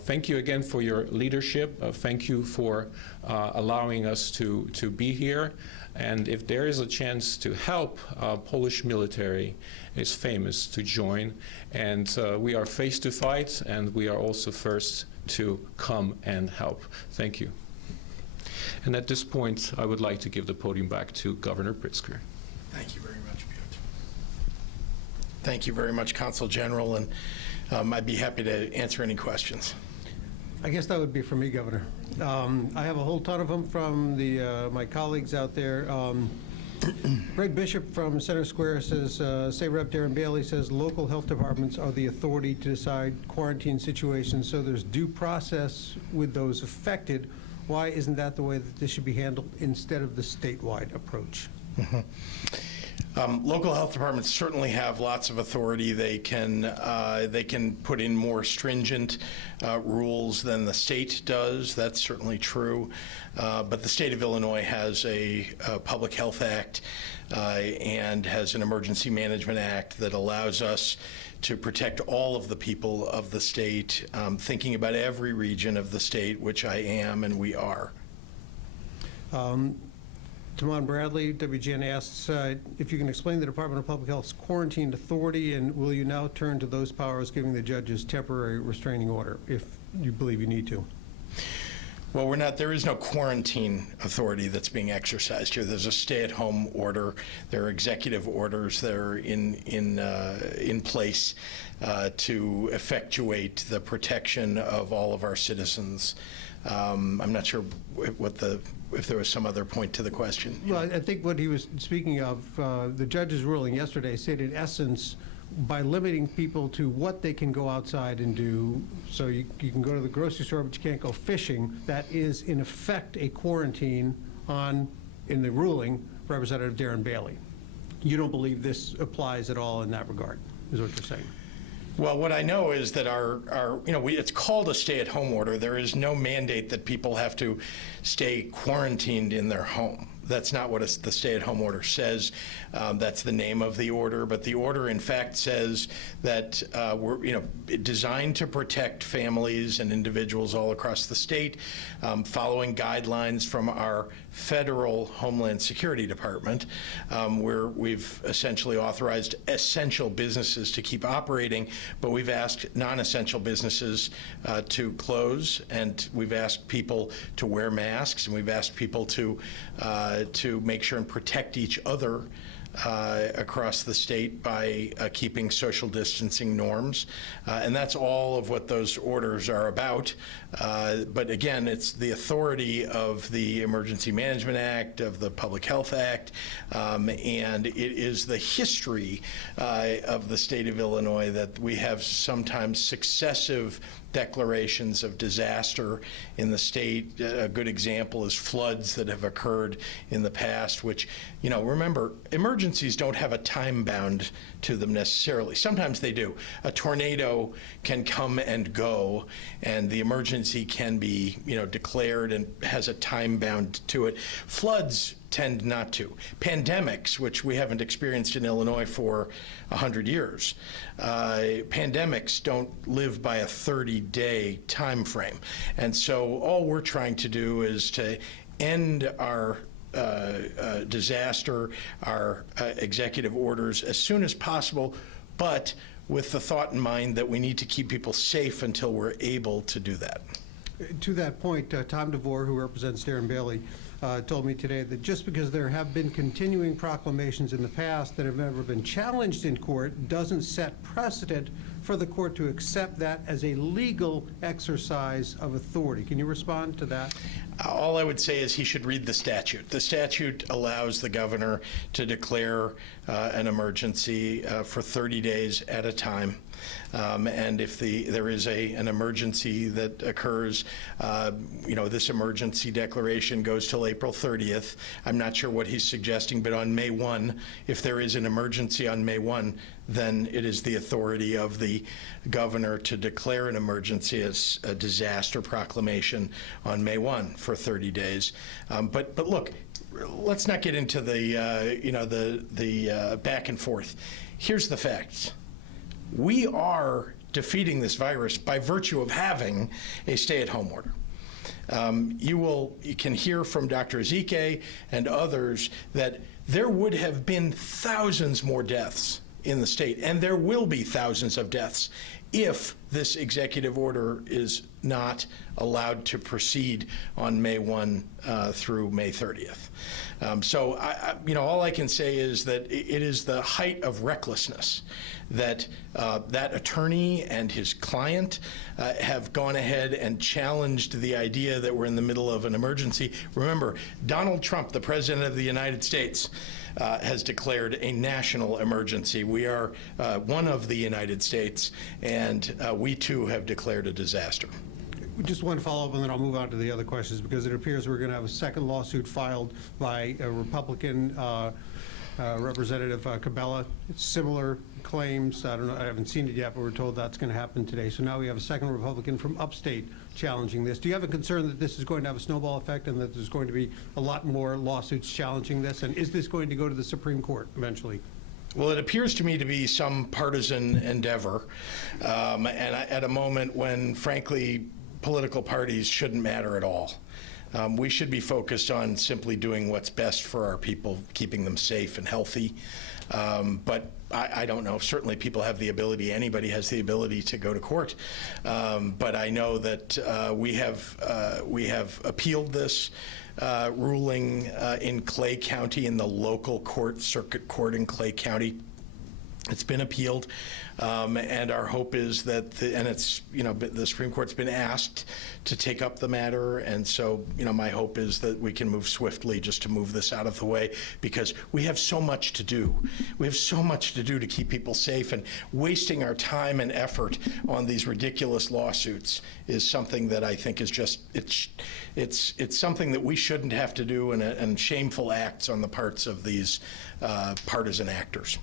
Thank you again for your leadership. Thank you for allowing us to be here. And if there is a chance to help, Polish military is famous to join. And we are face to fight, and we are also first to come and help. Thank you. And at this point, I would like to give the podium back to Governor Pritzker. Thank you very much, Piotr. Thank you very much, Consul General, and I'd be happy to answer any questions. I guess that would be for me, Governor. I have a whole ton of them from my colleagues out there. Greg Bishop from Center Square says, State Rep Darren Bailey says local health departments are the authority to decide quarantine situations, so there's due process with those affected. Why isn't that the way that this should be handled instead of the statewide approach? Local health departments certainly have lots of authority. They can put in more stringent rules than the state does. That's certainly true. But the state of Illinois has a Public Health Act and has an Emergency Management Act that allows us to protect all of the people of the state, thinking about every region of the state, which I am and we are. Damon Bradley, WGN asks if you can explain the Department of Public Health's quarantine authority, and will you now turn to those powers giving the judges temporary restraining order if you believe you need to? Well, we're not. There is no quarantine authority that's being exercised here. There's a stay-at-home order. There are executive orders that are in place to effectuate the protection of all of our citizens. I'm not sure if there was some other point to the question. Well, I think what he was speaking of, the judge's ruling yesterday said, in essence, by limiting people to what they can go outside and do, so you can go to the grocery store, but you can't go fishing, that is, in effect, a quarantine on, in the ruling, Representative Darren Bailey. You don't believe this applies at all in that regard, is what you're saying? Well, what I know is that it's called a stay-at-home order. There is no mandate that people have to stay quarantined in their home. That's not what the stay-at-home order says. That's the name of the order. But the order, in fact, says that we're designed to protect families and individuals all across the state, following guidelines from our federal Homeland Security Department, where we've essentially authorized essential businesses to keep operating, but we've asked non-essential businesses to close, and we've asked people to wear masks, and we've asked people to make sure and protect each other across the state by keeping social distancing norms. And that's all of what those orders are about. But again, it's the authority of the Emergency Management Act, of the Public Health Act, and it is the history of the state of Illinois that we have sometimes successive declarations of disaster in the state. A good example is floods that have occurred in the past, which, remember, emergencies don't have a time bound to them necessarily. Sometimes they do. A tornado can come and go, and the emergency can be, declared and has a time bound to it. Floods tend not to. Pandemics, which we haven't experienced in Illinois for 100 years, pandemics don't live by a 30-day time frame. And so all we're trying to do is to end our disaster, our executive orders as soon as possible, but with the thought in mind that we need to keep people safe until we're able to do that. To that point, Tom DeVore, who represents Darren Bailey, told me today that just because there have been continuing proclamations in the past that have never been challenged in court doesn't set precedent for the court to accept that as a legal exercise of authority. Can you respond to that? All I would say is he should read the statute. The statute allows the governor to declare an emergency for 30 days at a time. And if there is an emergency that occurs, this emergency declaration goes till April 30th. I'm not sure what he's suggesting, but on May 1, if there is an emergency on May 1, then it is the authority of the governor to declare an emergency as a disaster proclamation on May 1 for 30 days. But look, let's not get into the back and forth. Here's the facts. We are defeating this virus by virtue of having a stay-at-home order. You can hear from Dr. Ezike and others that there would have been thousands more deaths in the state, and there will be thousands of deaths if this executive order is not allowed to proceed on May 1 through May 30th. So, all I can say is that it is the height of recklessness that that attorney and his client have gone ahead and challenged the idea that we're in the middle of an emergency. Remember, Donald Trump, the President of the United States, has declared a national emergency. We are one of the United States, and we too have declared a disaster. Just one follow-up, and then I'll move on to the other questions, because it appears we're going to have a second lawsuit filed by a Republican Representative Cabela. It's similar claims. I don't know. I haven't seen it yet, but we're told that's going to happen today. So now we have a second Republican from upstate challenging this. Do you have a concern that this is going to have a snowball effect and that there's going to be a lot more lawsuits challenging this? And is this going to go to the Supreme Court eventually? Well, it appears to me to be some partisan endeavor, and at a moment when, frankly, political parties shouldn't matter at all. We should be focused on simply doing what's best for our people, keeping them safe and healthy. But I don't know. Certainly people have the ability, anybody has the ability to go to court. But I know that we have appealed this ruling in Clay County, in the local court, circuit court in Clay County. It's been appealed, and our hope is that, the Supreme Court's been asked to take up the matter, and so, my hope is that we can move swiftly just to move this out of the way, because we have so much to do. We have so much to do to keep people safe, and wasting our time and effort on these ridiculous lawsuits is something that I think is just, it's something that we shouldn't have to do, and shameful acts on the parts of these partisan actors.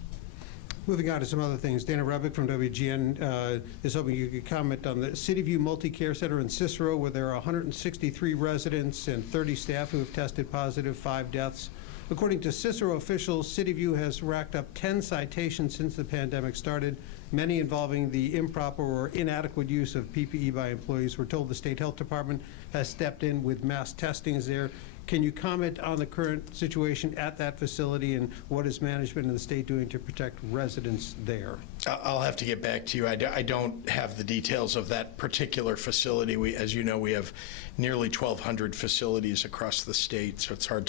Moving on to some other things, Dana Rebick from WGN is hoping you could comment on the City View Multi-Care Center in Cicero, where there are 163 residents and 30 staff who have tested positive, 5 deaths. According to Cicero officials, City View has racked up 10 citations since the pandemic started, many involving the improper or inadequate use of PPE by employees. We're told the State Health Department has stepped in with mass testings there. Can you comment on the current situation at that facility, and what is management in the state doing to protect residents there? I'll have to get back to you. I don't have the details of that particular facility. As you know, we have nearly 1,200 facilities across the state, so it's hard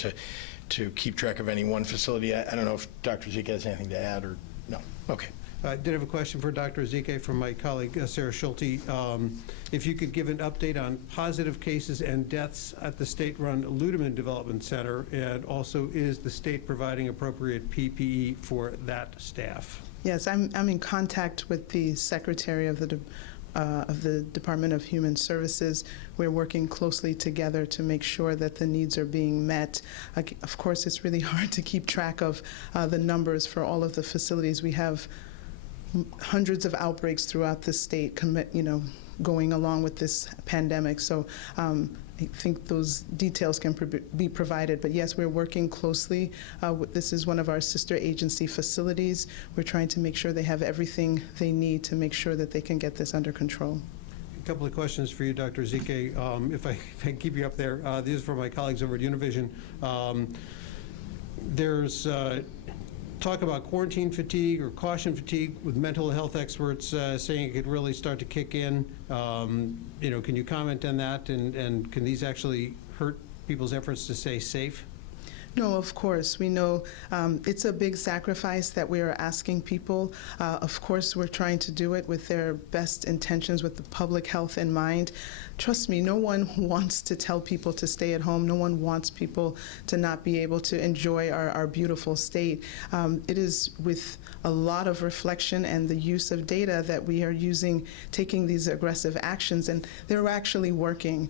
to keep track of any one facility. I don't know if Dr. Zeke has anything to add, or no. Okay. I did have a question for Dr. Ezike from my colleague, Sarah Schulte. If you could give an update on positive cases and deaths at the state-run Ludeman Development Center, and also is the state providing appropriate PPE for that staff? Yes, I'm in contact with the Secretary of the Department of Human Services. We're working closely together to make sure that the needs are being met. Of course, it's really hard to keep track of the numbers for all of the facilities. We have hundreds of outbreaks throughout the state, going along with this pandemic. So I think those details can be provided. But yes, we're working closely. This is one of our sister agency facilities. We're trying to make sure they have everything they need to make sure that they can get this under control. A couple of questions for you, Dr. Ezike, if I can keep you up there. These are for my colleagues over at Univision. There's talk about quarantine fatigue or caution fatigue, with mental health experts saying it could really start to kick in. Can you comment on that, and can these actually hurt people's efforts to stay safe? No, of course. We know it's a big sacrifice that we are asking people. Of course, we're trying to do it with their best intentions, with the public health in mind. Trust me, no one wants to tell people to stay at home. No one wants people to not be able to enjoy our beautiful state. It is with a lot of reflection and the use of data that we are taking these aggressive actions, and they're actually working.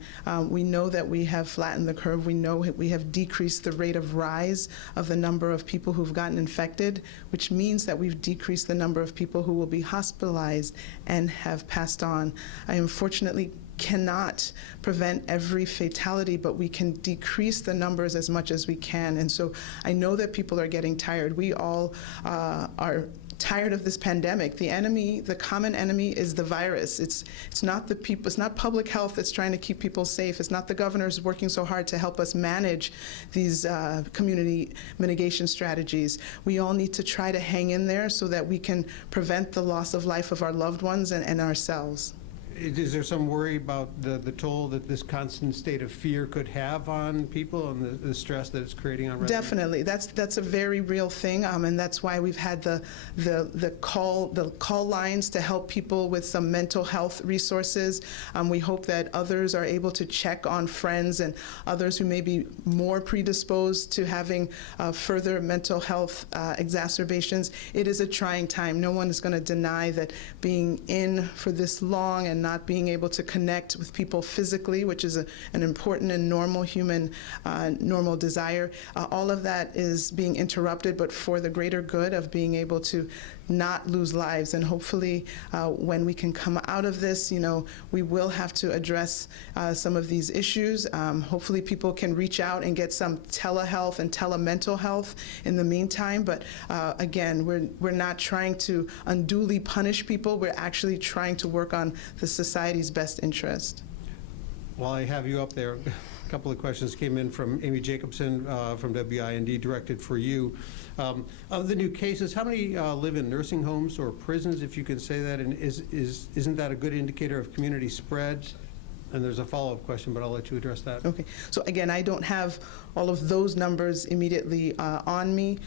We know that we have flattened the curve. We know we have decreased the rate of rise of the number of people who've gotten infected, which means that we've decreased the number of people who will be hospitalized and have passed on. I unfortunately cannot prevent every fatality, but we can decrease the numbers as much as we can. And so I know that people are getting tired. We all are tired of this pandemic. The enemy, the common enemy, is the virus. It's not the people. It's not public health that's trying to keep people safe. It's not the governors working so hard to help us manage these community mitigation strategies. We all need to try to hang in there so that we can prevent the loss of life of our loved ones and ourselves. Is there some worry about the toll that this constant state of fear could have on people and the stress that it's creating on residents? Definitely, that's a very real thing, and that's why we've had the call lines to help people with some mental health resources. We hope that others are able to check on friends and others who may be more predisposed to having further mental health exacerbations. It is a trying time. No one is going to deny that being in for this long and not being able to connect with people physically, which is an important and normal human normal desire. All of that is being interrupted, but for the greater good of being able to not lose lives. And hopefully when we can come out of this, we will have to address some of these issues. Hopefully people can reach out and get some telehealth and telemental health in the meantime. But again, we're not trying to unduly punish people. We're actually trying to work on the society's best interest. While I have you up there, a couple of questions came in from Amy Jacobson from WIND, directed for you. Of the new cases, how many live in nursing homes or prisons, if you can say that, and isn't that a good indicator of community spread? And there's a follow-up question, but I'll let you address that. Okay. So again, I don't have all of those numbers immediately on me.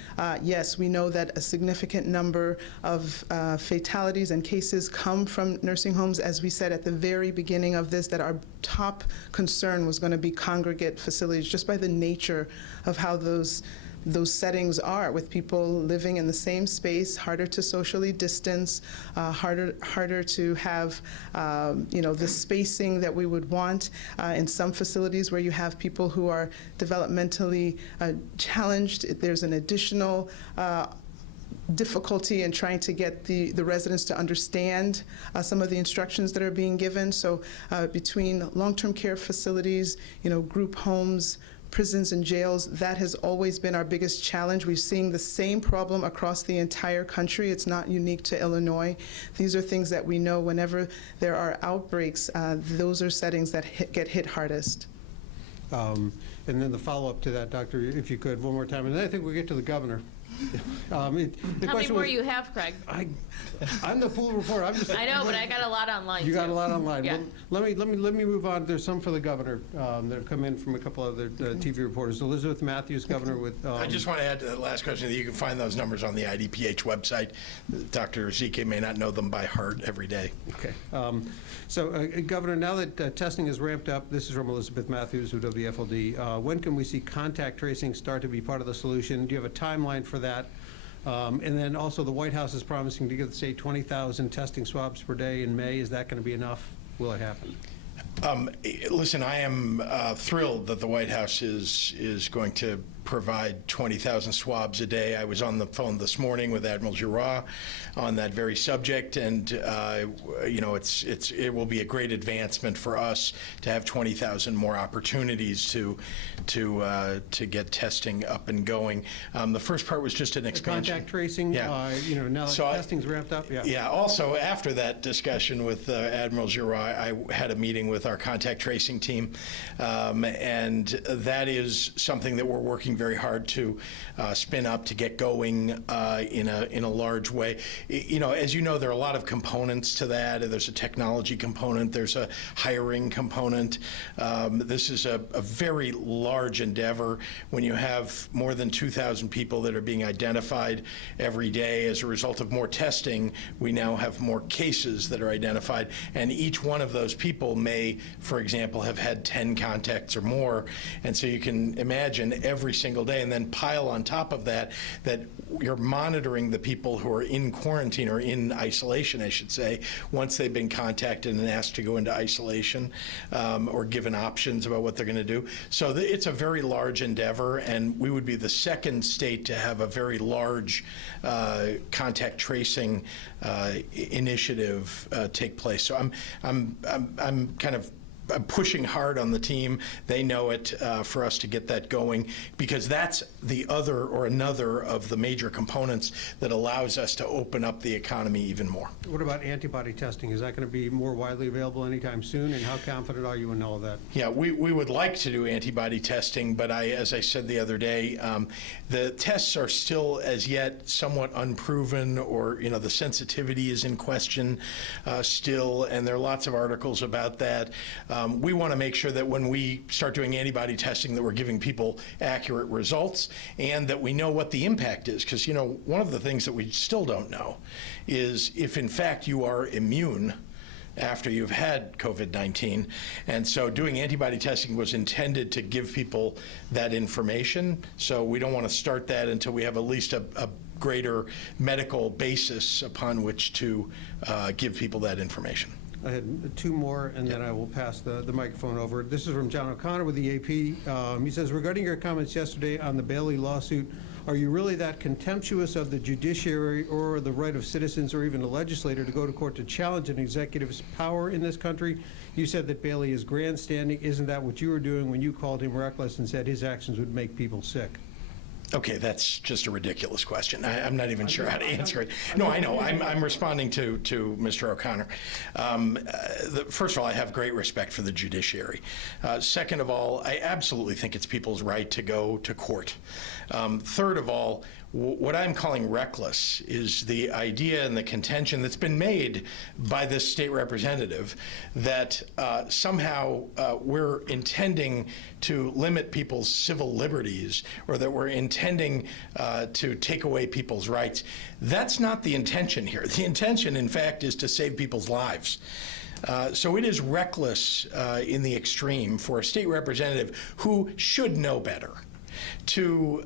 Yes, we know that a significant number of fatalities and cases come from nursing homes. As we said at the very beginning of this, that our top concern was going to be congregate facilities, just by the nature of how those settings are, with people living in the same space, harder to socially distance, harder to have the spacing that we would want. In some facilities where you have people who are developmentally challenged, there's an additional difficulty in trying to get the residents to understand some of the instructions that are being given. So between long-term care facilities, group homes, prisons and jails, that has always been our biggest challenge. We're seeing the same problem across the entire country. It's not unique to Illinois. These are things that we know whenever there are outbreaks, those are settings that get hit hardest. And then the follow-up to that, Doctor, if you could, one more time, and then I think we'll get to the governor. How many more you have, Craig? I'm the pool reporter. I know, but I got a lot online. You got a lot online. Yeah. Well, let me move on. There's some for the governor that have come in from a couple other TV reporters. Elizabeth Matthews, governor with. I just want to add to the last question that you can find those numbers on the IDPH website. Dr. ZK may not know them by heart every day. Okay. So, Governor, now that testing is ramped up, this is from Elizabeth Matthews with WFLD. When can we see contact tracing start to be part of the solution? Do you have a timeline for that? And then also the White House is promising to give the state 20,000 testing swabs per day in May. Is that going to be enough? Will it happen? Listen, I am thrilled that the White House is going to provide 20,000 swabs a day. I was on the phone this morning with Admiral Giroir on that very subject, and it will be a great advancement for us to have 20,000 more opportunities to get testing up and going. The first part was just an expansion. Contact tracing. Yeah. Now that testing's ramped up. Yeah. Yeah. Also, after that discussion with Admiral Giroir, I had a meeting with our contact tracing team, and that is something that we're working working very hard to spin up, to get going in a large way. As you know, there are a lot of components to that. There's a technology component. There's a hiring component. This is a very large endeavor. When you have more than 2,000 people that are being identified every day as a result of more testing, we now have more cases that are identified, and each one of those people may, for example, have had 10 contacts or more. And so you can imagine every single day, and then pile on top of that you're monitoring the people who are in quarantine or in isolation, I should say, once they've been contacted and asked to go into isolation or given options about what they're going to do. So it's a very large endeavor, and we would be the second state to have a very large contact tracing initiative take place. So I'm pushing hard on the team. They know it, for us to get that going, because that's the other or another of the major components that allows us to open up the economy even more. What about antibody testing? Is that going to be more widely available anytime soon, and how confident are you in all of that? Yeah, we would like to do antibody testing, but as I said the other day, the tests are still as yet somewhat unproven, or the sensitivity is in question still, and there are lots of articles about that. We want to make sure that when we start doing antibody testing that we're giving people accurate results, and that we know what the impact is, because one of the things that we still don't know is if in fact you are immune after you've had COVID-19. And so doing antibody testing was intended to give people that information. So we don't want to start that until we have at least a greater medical basis upon which to give people that information. I had two more, and then I will pass the microphone over. This is from John O'Connor with the AP. He says, regarding your comments yesterday on the Bailey lawsuit, are you really that contemptuous of the judiciary or the right of citizens or even a legislator to go to court to challenge an executive's power in this country? You said that Bailey is grandstanding. Isn't that what you were doing when you called him reckless and said his actions would make people sick? Okay, that's just a ridiculous question. I'm not even sure how to answer it. No, I know. I'm responding to Mr. O'Connor. First of all, I have great respect for the judiciary. Second of all, I absolutely think it's people's right to go to court. Third of all, what I'm calling reckless is the idea and the contention that's been made by this state representative that somehow we're intending to limit people's civil liberties, or that we're intending to take away people's rights. That's not the intention here. The intention, in fact, is to save people's lives. So it is reckless in the extreme for a state representative who should know better to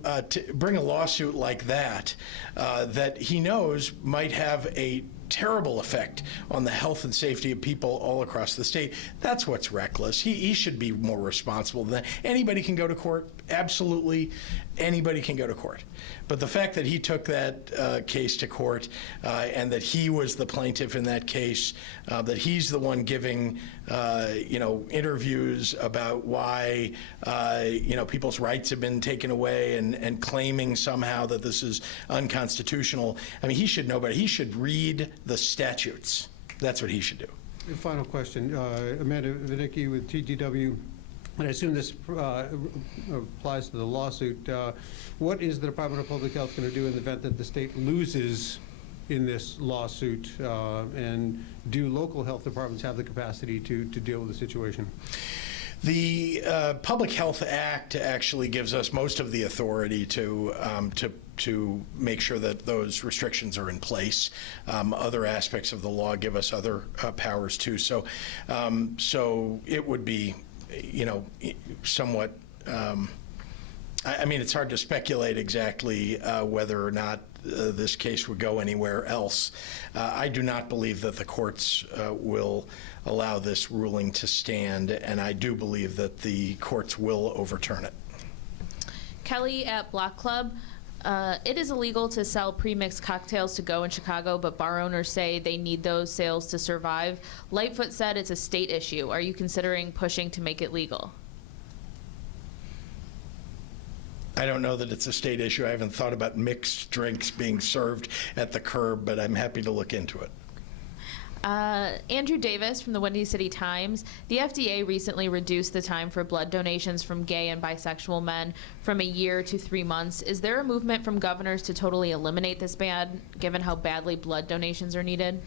bring a lawsuit like that that he knows might have a terrible effect on the health and safety of people all across the state. That's what's reckless. He should be more responsible than that. Anybody can go to court. Absolutely, anybody can go to court. But the fact that he took that case to court and that he was the plaintiff in that case, that he's the one giving interviews about why people's rights have been taken away and claiming somehow that this is unconstitutional. I mean, he should know better. He should read the statutes. That's what he should do. Final question. Amanda Vinicki with TGW. And I assume this applies to the lawsuit. What is the Department of Public Health going to do in the event that the state loses in this lawsuit? And do local health departments have the capacity to deal with the situation? The Public Health Act actually gives us most of the authority to make sure that those restrictions are in place. Other aspects of the law give us other powers too. So it would be, somewhat. I mean, it's hard to speculate exactly whether or not this case would go anywhere else. I do not believe that the courts will allow this ruling to stand, and I do believe that the courts will overturn it. Kelly at Block Club. It is illegal to sell pre-mixed cocktails to go in Chicago, but bar owners say they need those sales to survive. Lightfoot said it's a state issue. Are you considering pushing to make it legal? I don't know that it's a state issue. I haven't thought about mixed drinks being served at the curb, but I'm happy to look into it. Andrew Davis from the Windy City Times. The FDA recently reduced the time for blood donations from gay and bisexual men from a year to 3 months. Is there a movement from governors to totally eliminate this ban, given how badly blood donations are needed?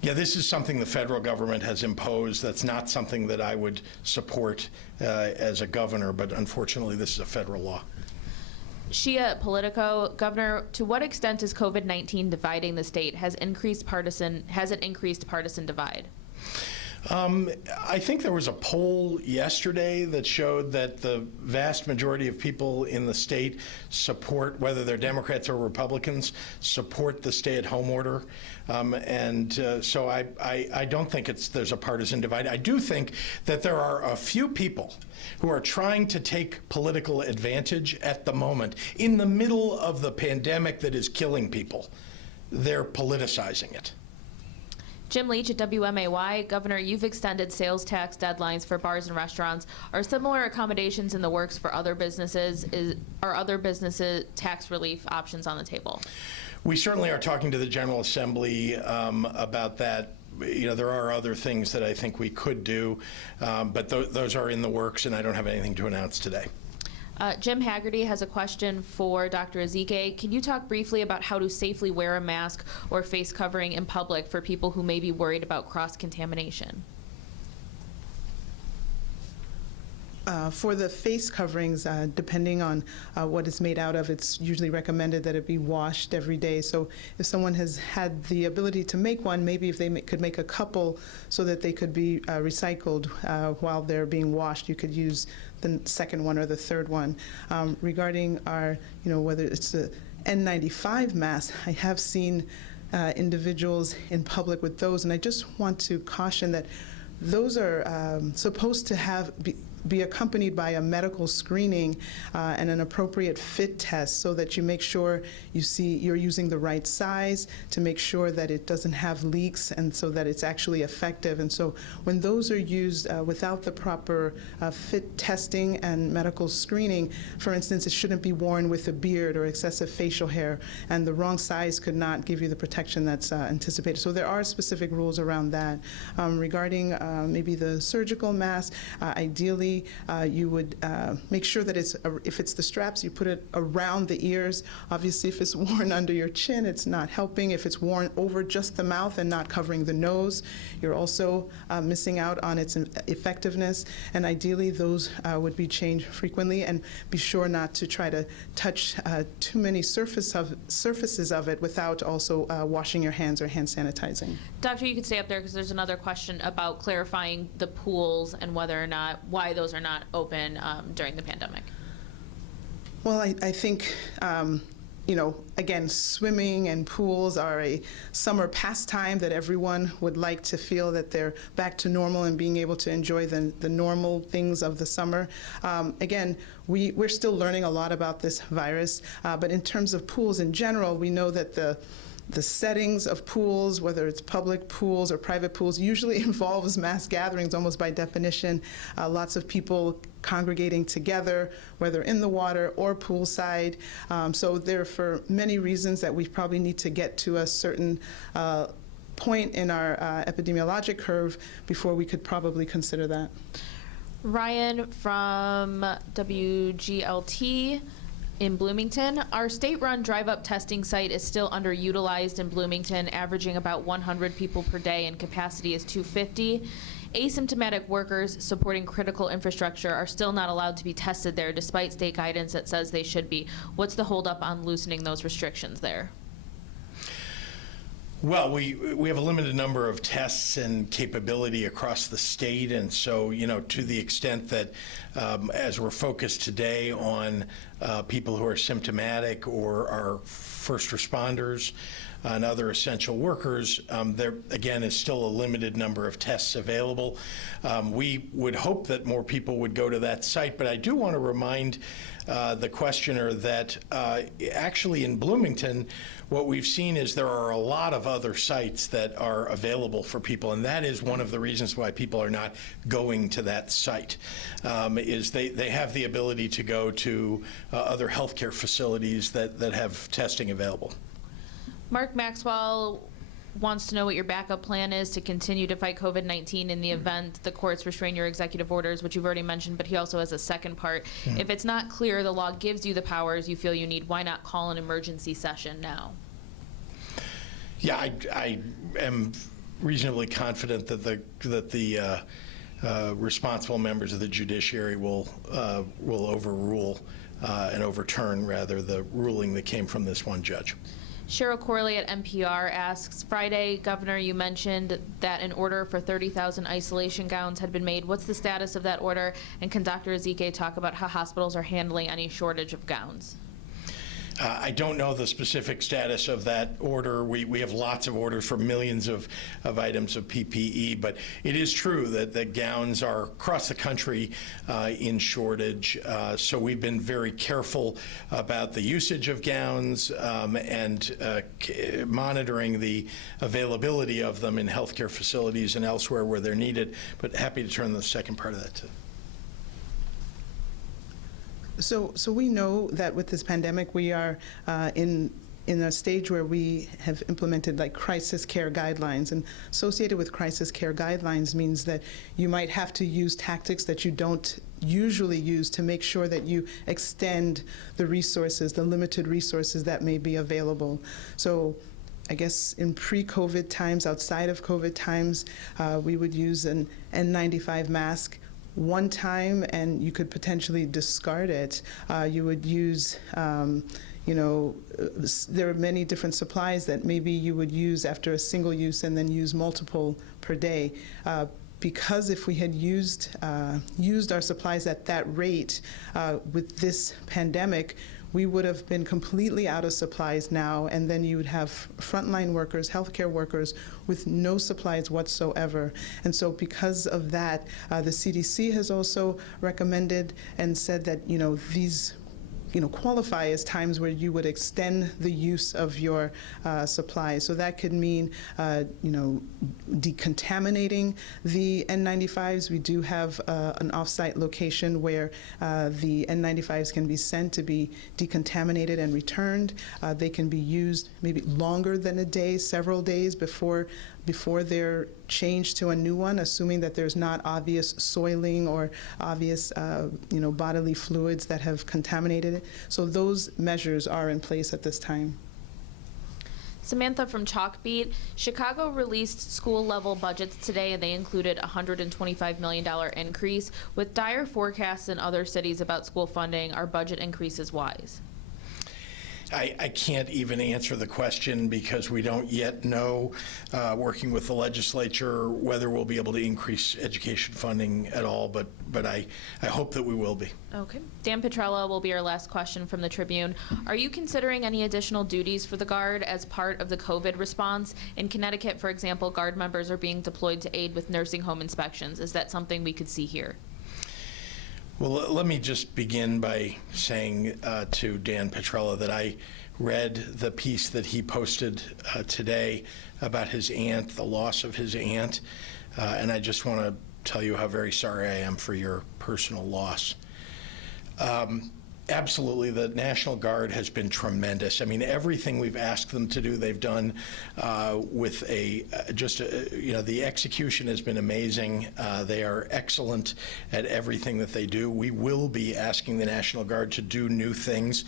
Yeah, this is something the federal government has imposed. That's not something that I would support as a governor, but unfortunately, this is a federal law. Shia Politico, Governor, to what extent is COVID-19 dividing the state? Has it increased partisan divide? I think there was a poll yesterday that showed that the vast majority of people in the state support, whether they're Democrats or Republicans, support the stay-at-home order. So I don't think there's a partisan divide. I do think that there are a few people who are trying to take political advantage at the moment in the middle of the pandemic that is killing people. They're politicizing it. Jim Leach at WMAY. Governor, you've extended sales tax deadlines for bars and restaurants. Are similar accommodations in the works for other businesses? Are other businesses tax relief options on the table? We certainly are talking to the General Assembly about that. You know, there are other things that I think we could do, but those are in the works, and I don't have anything to announce today. Jim Haggerty has a question for Dr. Ezike. Can you talk briefly about how to safely wear a mask or face covering in public for people who may be worried about cross-contamination? For the face coverings, depending on what it's made out of, it's usually recommended that it be washed every day. So if someone has had the ability to make one, maybe if they could make a couple so that they could be recycled while they're being washed, you could use the second one or the third one. Regarding our, whether it's the N95 mask, I have seen individuals in public with those, and I just want to caution that those are supposed to be accompanied by a medical screening and an appropriate fit test so that you make sure you're using the right size to make sure that it doesn't have leaks and so that it's actually effective. And so when those are used without the proper fit testing and medical screening, for instance, it shouldn't be worn with a beard or excessive facial hair, and the wrong size could not give you the protection that's anticipated. So there are specific rules around that. Regarding maybe the surgical mask, ideally you would make sure that if it's the straps, you put it around the ears. Obviously, if it's worn under your chin, it's not helping. If it's worn over just the mouth and not covering the nose, you're also missing out on its effectiveness. And ideally, those would be changed frequently, and be sure not to try to touch too many surfaces of it without also washing your hands or hand sanitizing. Doctor, you can stay up there because there's another question about clarifying the pools and why those are not open during the pandemic. Well, I think, again, swimming and pools are a summer pastime that everyone would like to feel that they're back to normal and being able to enjoy the normal things of the summer. Again, we're still learning a lot about this virus, but in terms of pools in general, we know that the settings of pools, whether it's public pools or private pools, usually involves mass gatherings almost by definition. Lots of people congregating together, whether in the water or poolside. So there are for many reasons that we probably need to get to a certain point in our epidemiologic curve before we could probably consider that. Ryan from WGLT. In Bloomington, our state-run drive-up testing site is still underutilized in Bloomington, averaging about 100 people per day, and capacity is 250. Asymptomatic workers supporting critical infrastructure are still not allowed to be tested there, despite state guidance that says they should be. What's the holdup on loosening those restrictions there? Well, we have a limited number of tests and capability across the state, and so, to the extent that as we're focused today on people who are symptomatic or are first responders and other essential workers, there, again, is still a limited number of tests available. We would hope that more people would go to that site, but I do want to remind the questioner that actually in Bloomington, what we've seen is there are a lot of other sites that are available for people, and that is one of the reasons why people are not going to that site, is they have the ability to go to other healthcare facilities that have testing available. Mark Maxwell, wants to know what your backup plan is to continue to fight COVID-19 in the event the courts restrain your executive orders, which you've already mentioned, but he also has a second part. If it's not clear the law gives you the powers you feel you need, why not call an emergency session now? Yeah, I am reasonably confident that the responsible members of the judiciary will overrule and overturn, rather, the ruling that came from this one judge. Cheryl Corley at NPR asks, Friday, Governor, you mentioned that an order for 30,000 isolation gowns had been made. What's the status of that order? And can Dr. Ezike talk about how hospitals are handling any shortage of gowns? I don't know the specific status of that order. We have lots of orders for millions of items of PPE, but it is true that the gowns are across the country in shortage. So we've been very careful about the usage of gowns and monitoring the availability of them in healthcare facilities and elsewhere where they're needed. But happy to turn the second part of that to. So we know that with this pandemic, we are in a stage where we have implemented like crisis care guidelines, and associated with crisis care guidelines means that you might have to use tactics that you don't usually use to make sure that you extend the resources, the limited resources that may be available. So I guess in pre-COVID times, outside of COVID times, we would use an N95 mask one time, and you could potentially discard it. You would use, there are many different supplies that maybe you would use after a single use and then use multiple per day. Because if we had used our supplies at that rate with this pandemic, we would have been completely out of supplies now, and then you would have frontline workers, healthcare workers, with no supplies whatsoever. And so because of that, the CDC has also recommended and said that, these qualify as times where you would extend the use of your supplies. So that could mean, decontaminating the N95s. We do have an off-site location where the N95s can be sent to be decontaminated and returned. They can be used maybe longer than a day, several days before they're changed to a new one, assuming that there's not obvious soiling or obvious, bodily fluids that have contaminated it. So those measures are in place at this time. Samantha from Chalkbeat. Chicago released school-level budgets today, and they included a $125 million increase. With dire forecasts in other cities about school funding, our budget increase is wise. I can't even answer the question because we don't yet know, working with the legislature, whether we'll be able to increase education funding at all, but I hope that we will be. Okay. Dan Petrella will be our last question from the Tribune. Are you considering any additional duties for the Guard as part of the COVID response? In Connecticut, for example, Guard members are being deployed to aid with nursing home inspections. Is that something we could see here? Well, let me just begin by saying to Dan Petrella that I read the piece that he posted today about his aunt, the loss of his aunt, and I just want to tell you how very sorry I am for your personal loss. Absolutely, the National Guard has been tremendous. I mean, everything we've asked them to do, they've done with the execution has been amazing. They are excellent at everything that they do. We will be asking the National Guard to do new things.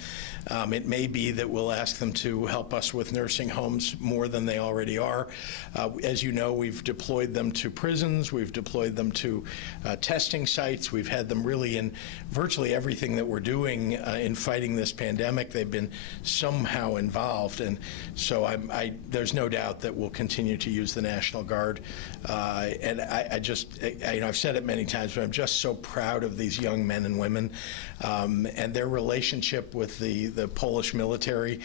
It may be that we'll ask them to help us with nursing homes more than they already are. As you know, we've deployed them to prisons. We've deployed them to testing sites. We've had them really in virtually everything that we're doing in fighting this pandemic. They've been somehow involved, and so there's no doubt that we'll continue to use the National Guard. And I've said it many times, but I'm just so proud of these young men and women and their relationship with the Polish military,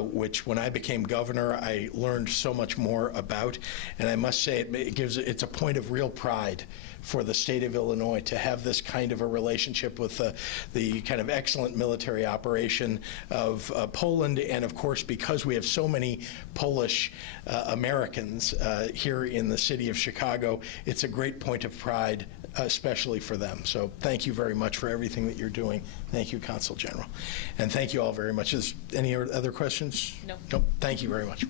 which when I became governor, I learned so much more about. And I must say, it's a point of real pride for the state of Illinois to have this kind of a relationship with the kind of excellent military operation of Poland. And of course, because we have so many Polish Americans here in the city of Chicago, it's a great point of pride, especially for them. So thank you very much for everything that you're doing. Thank you, Consul General. And thank you all very much. Is any other questions? No. Nope. Thank you very much.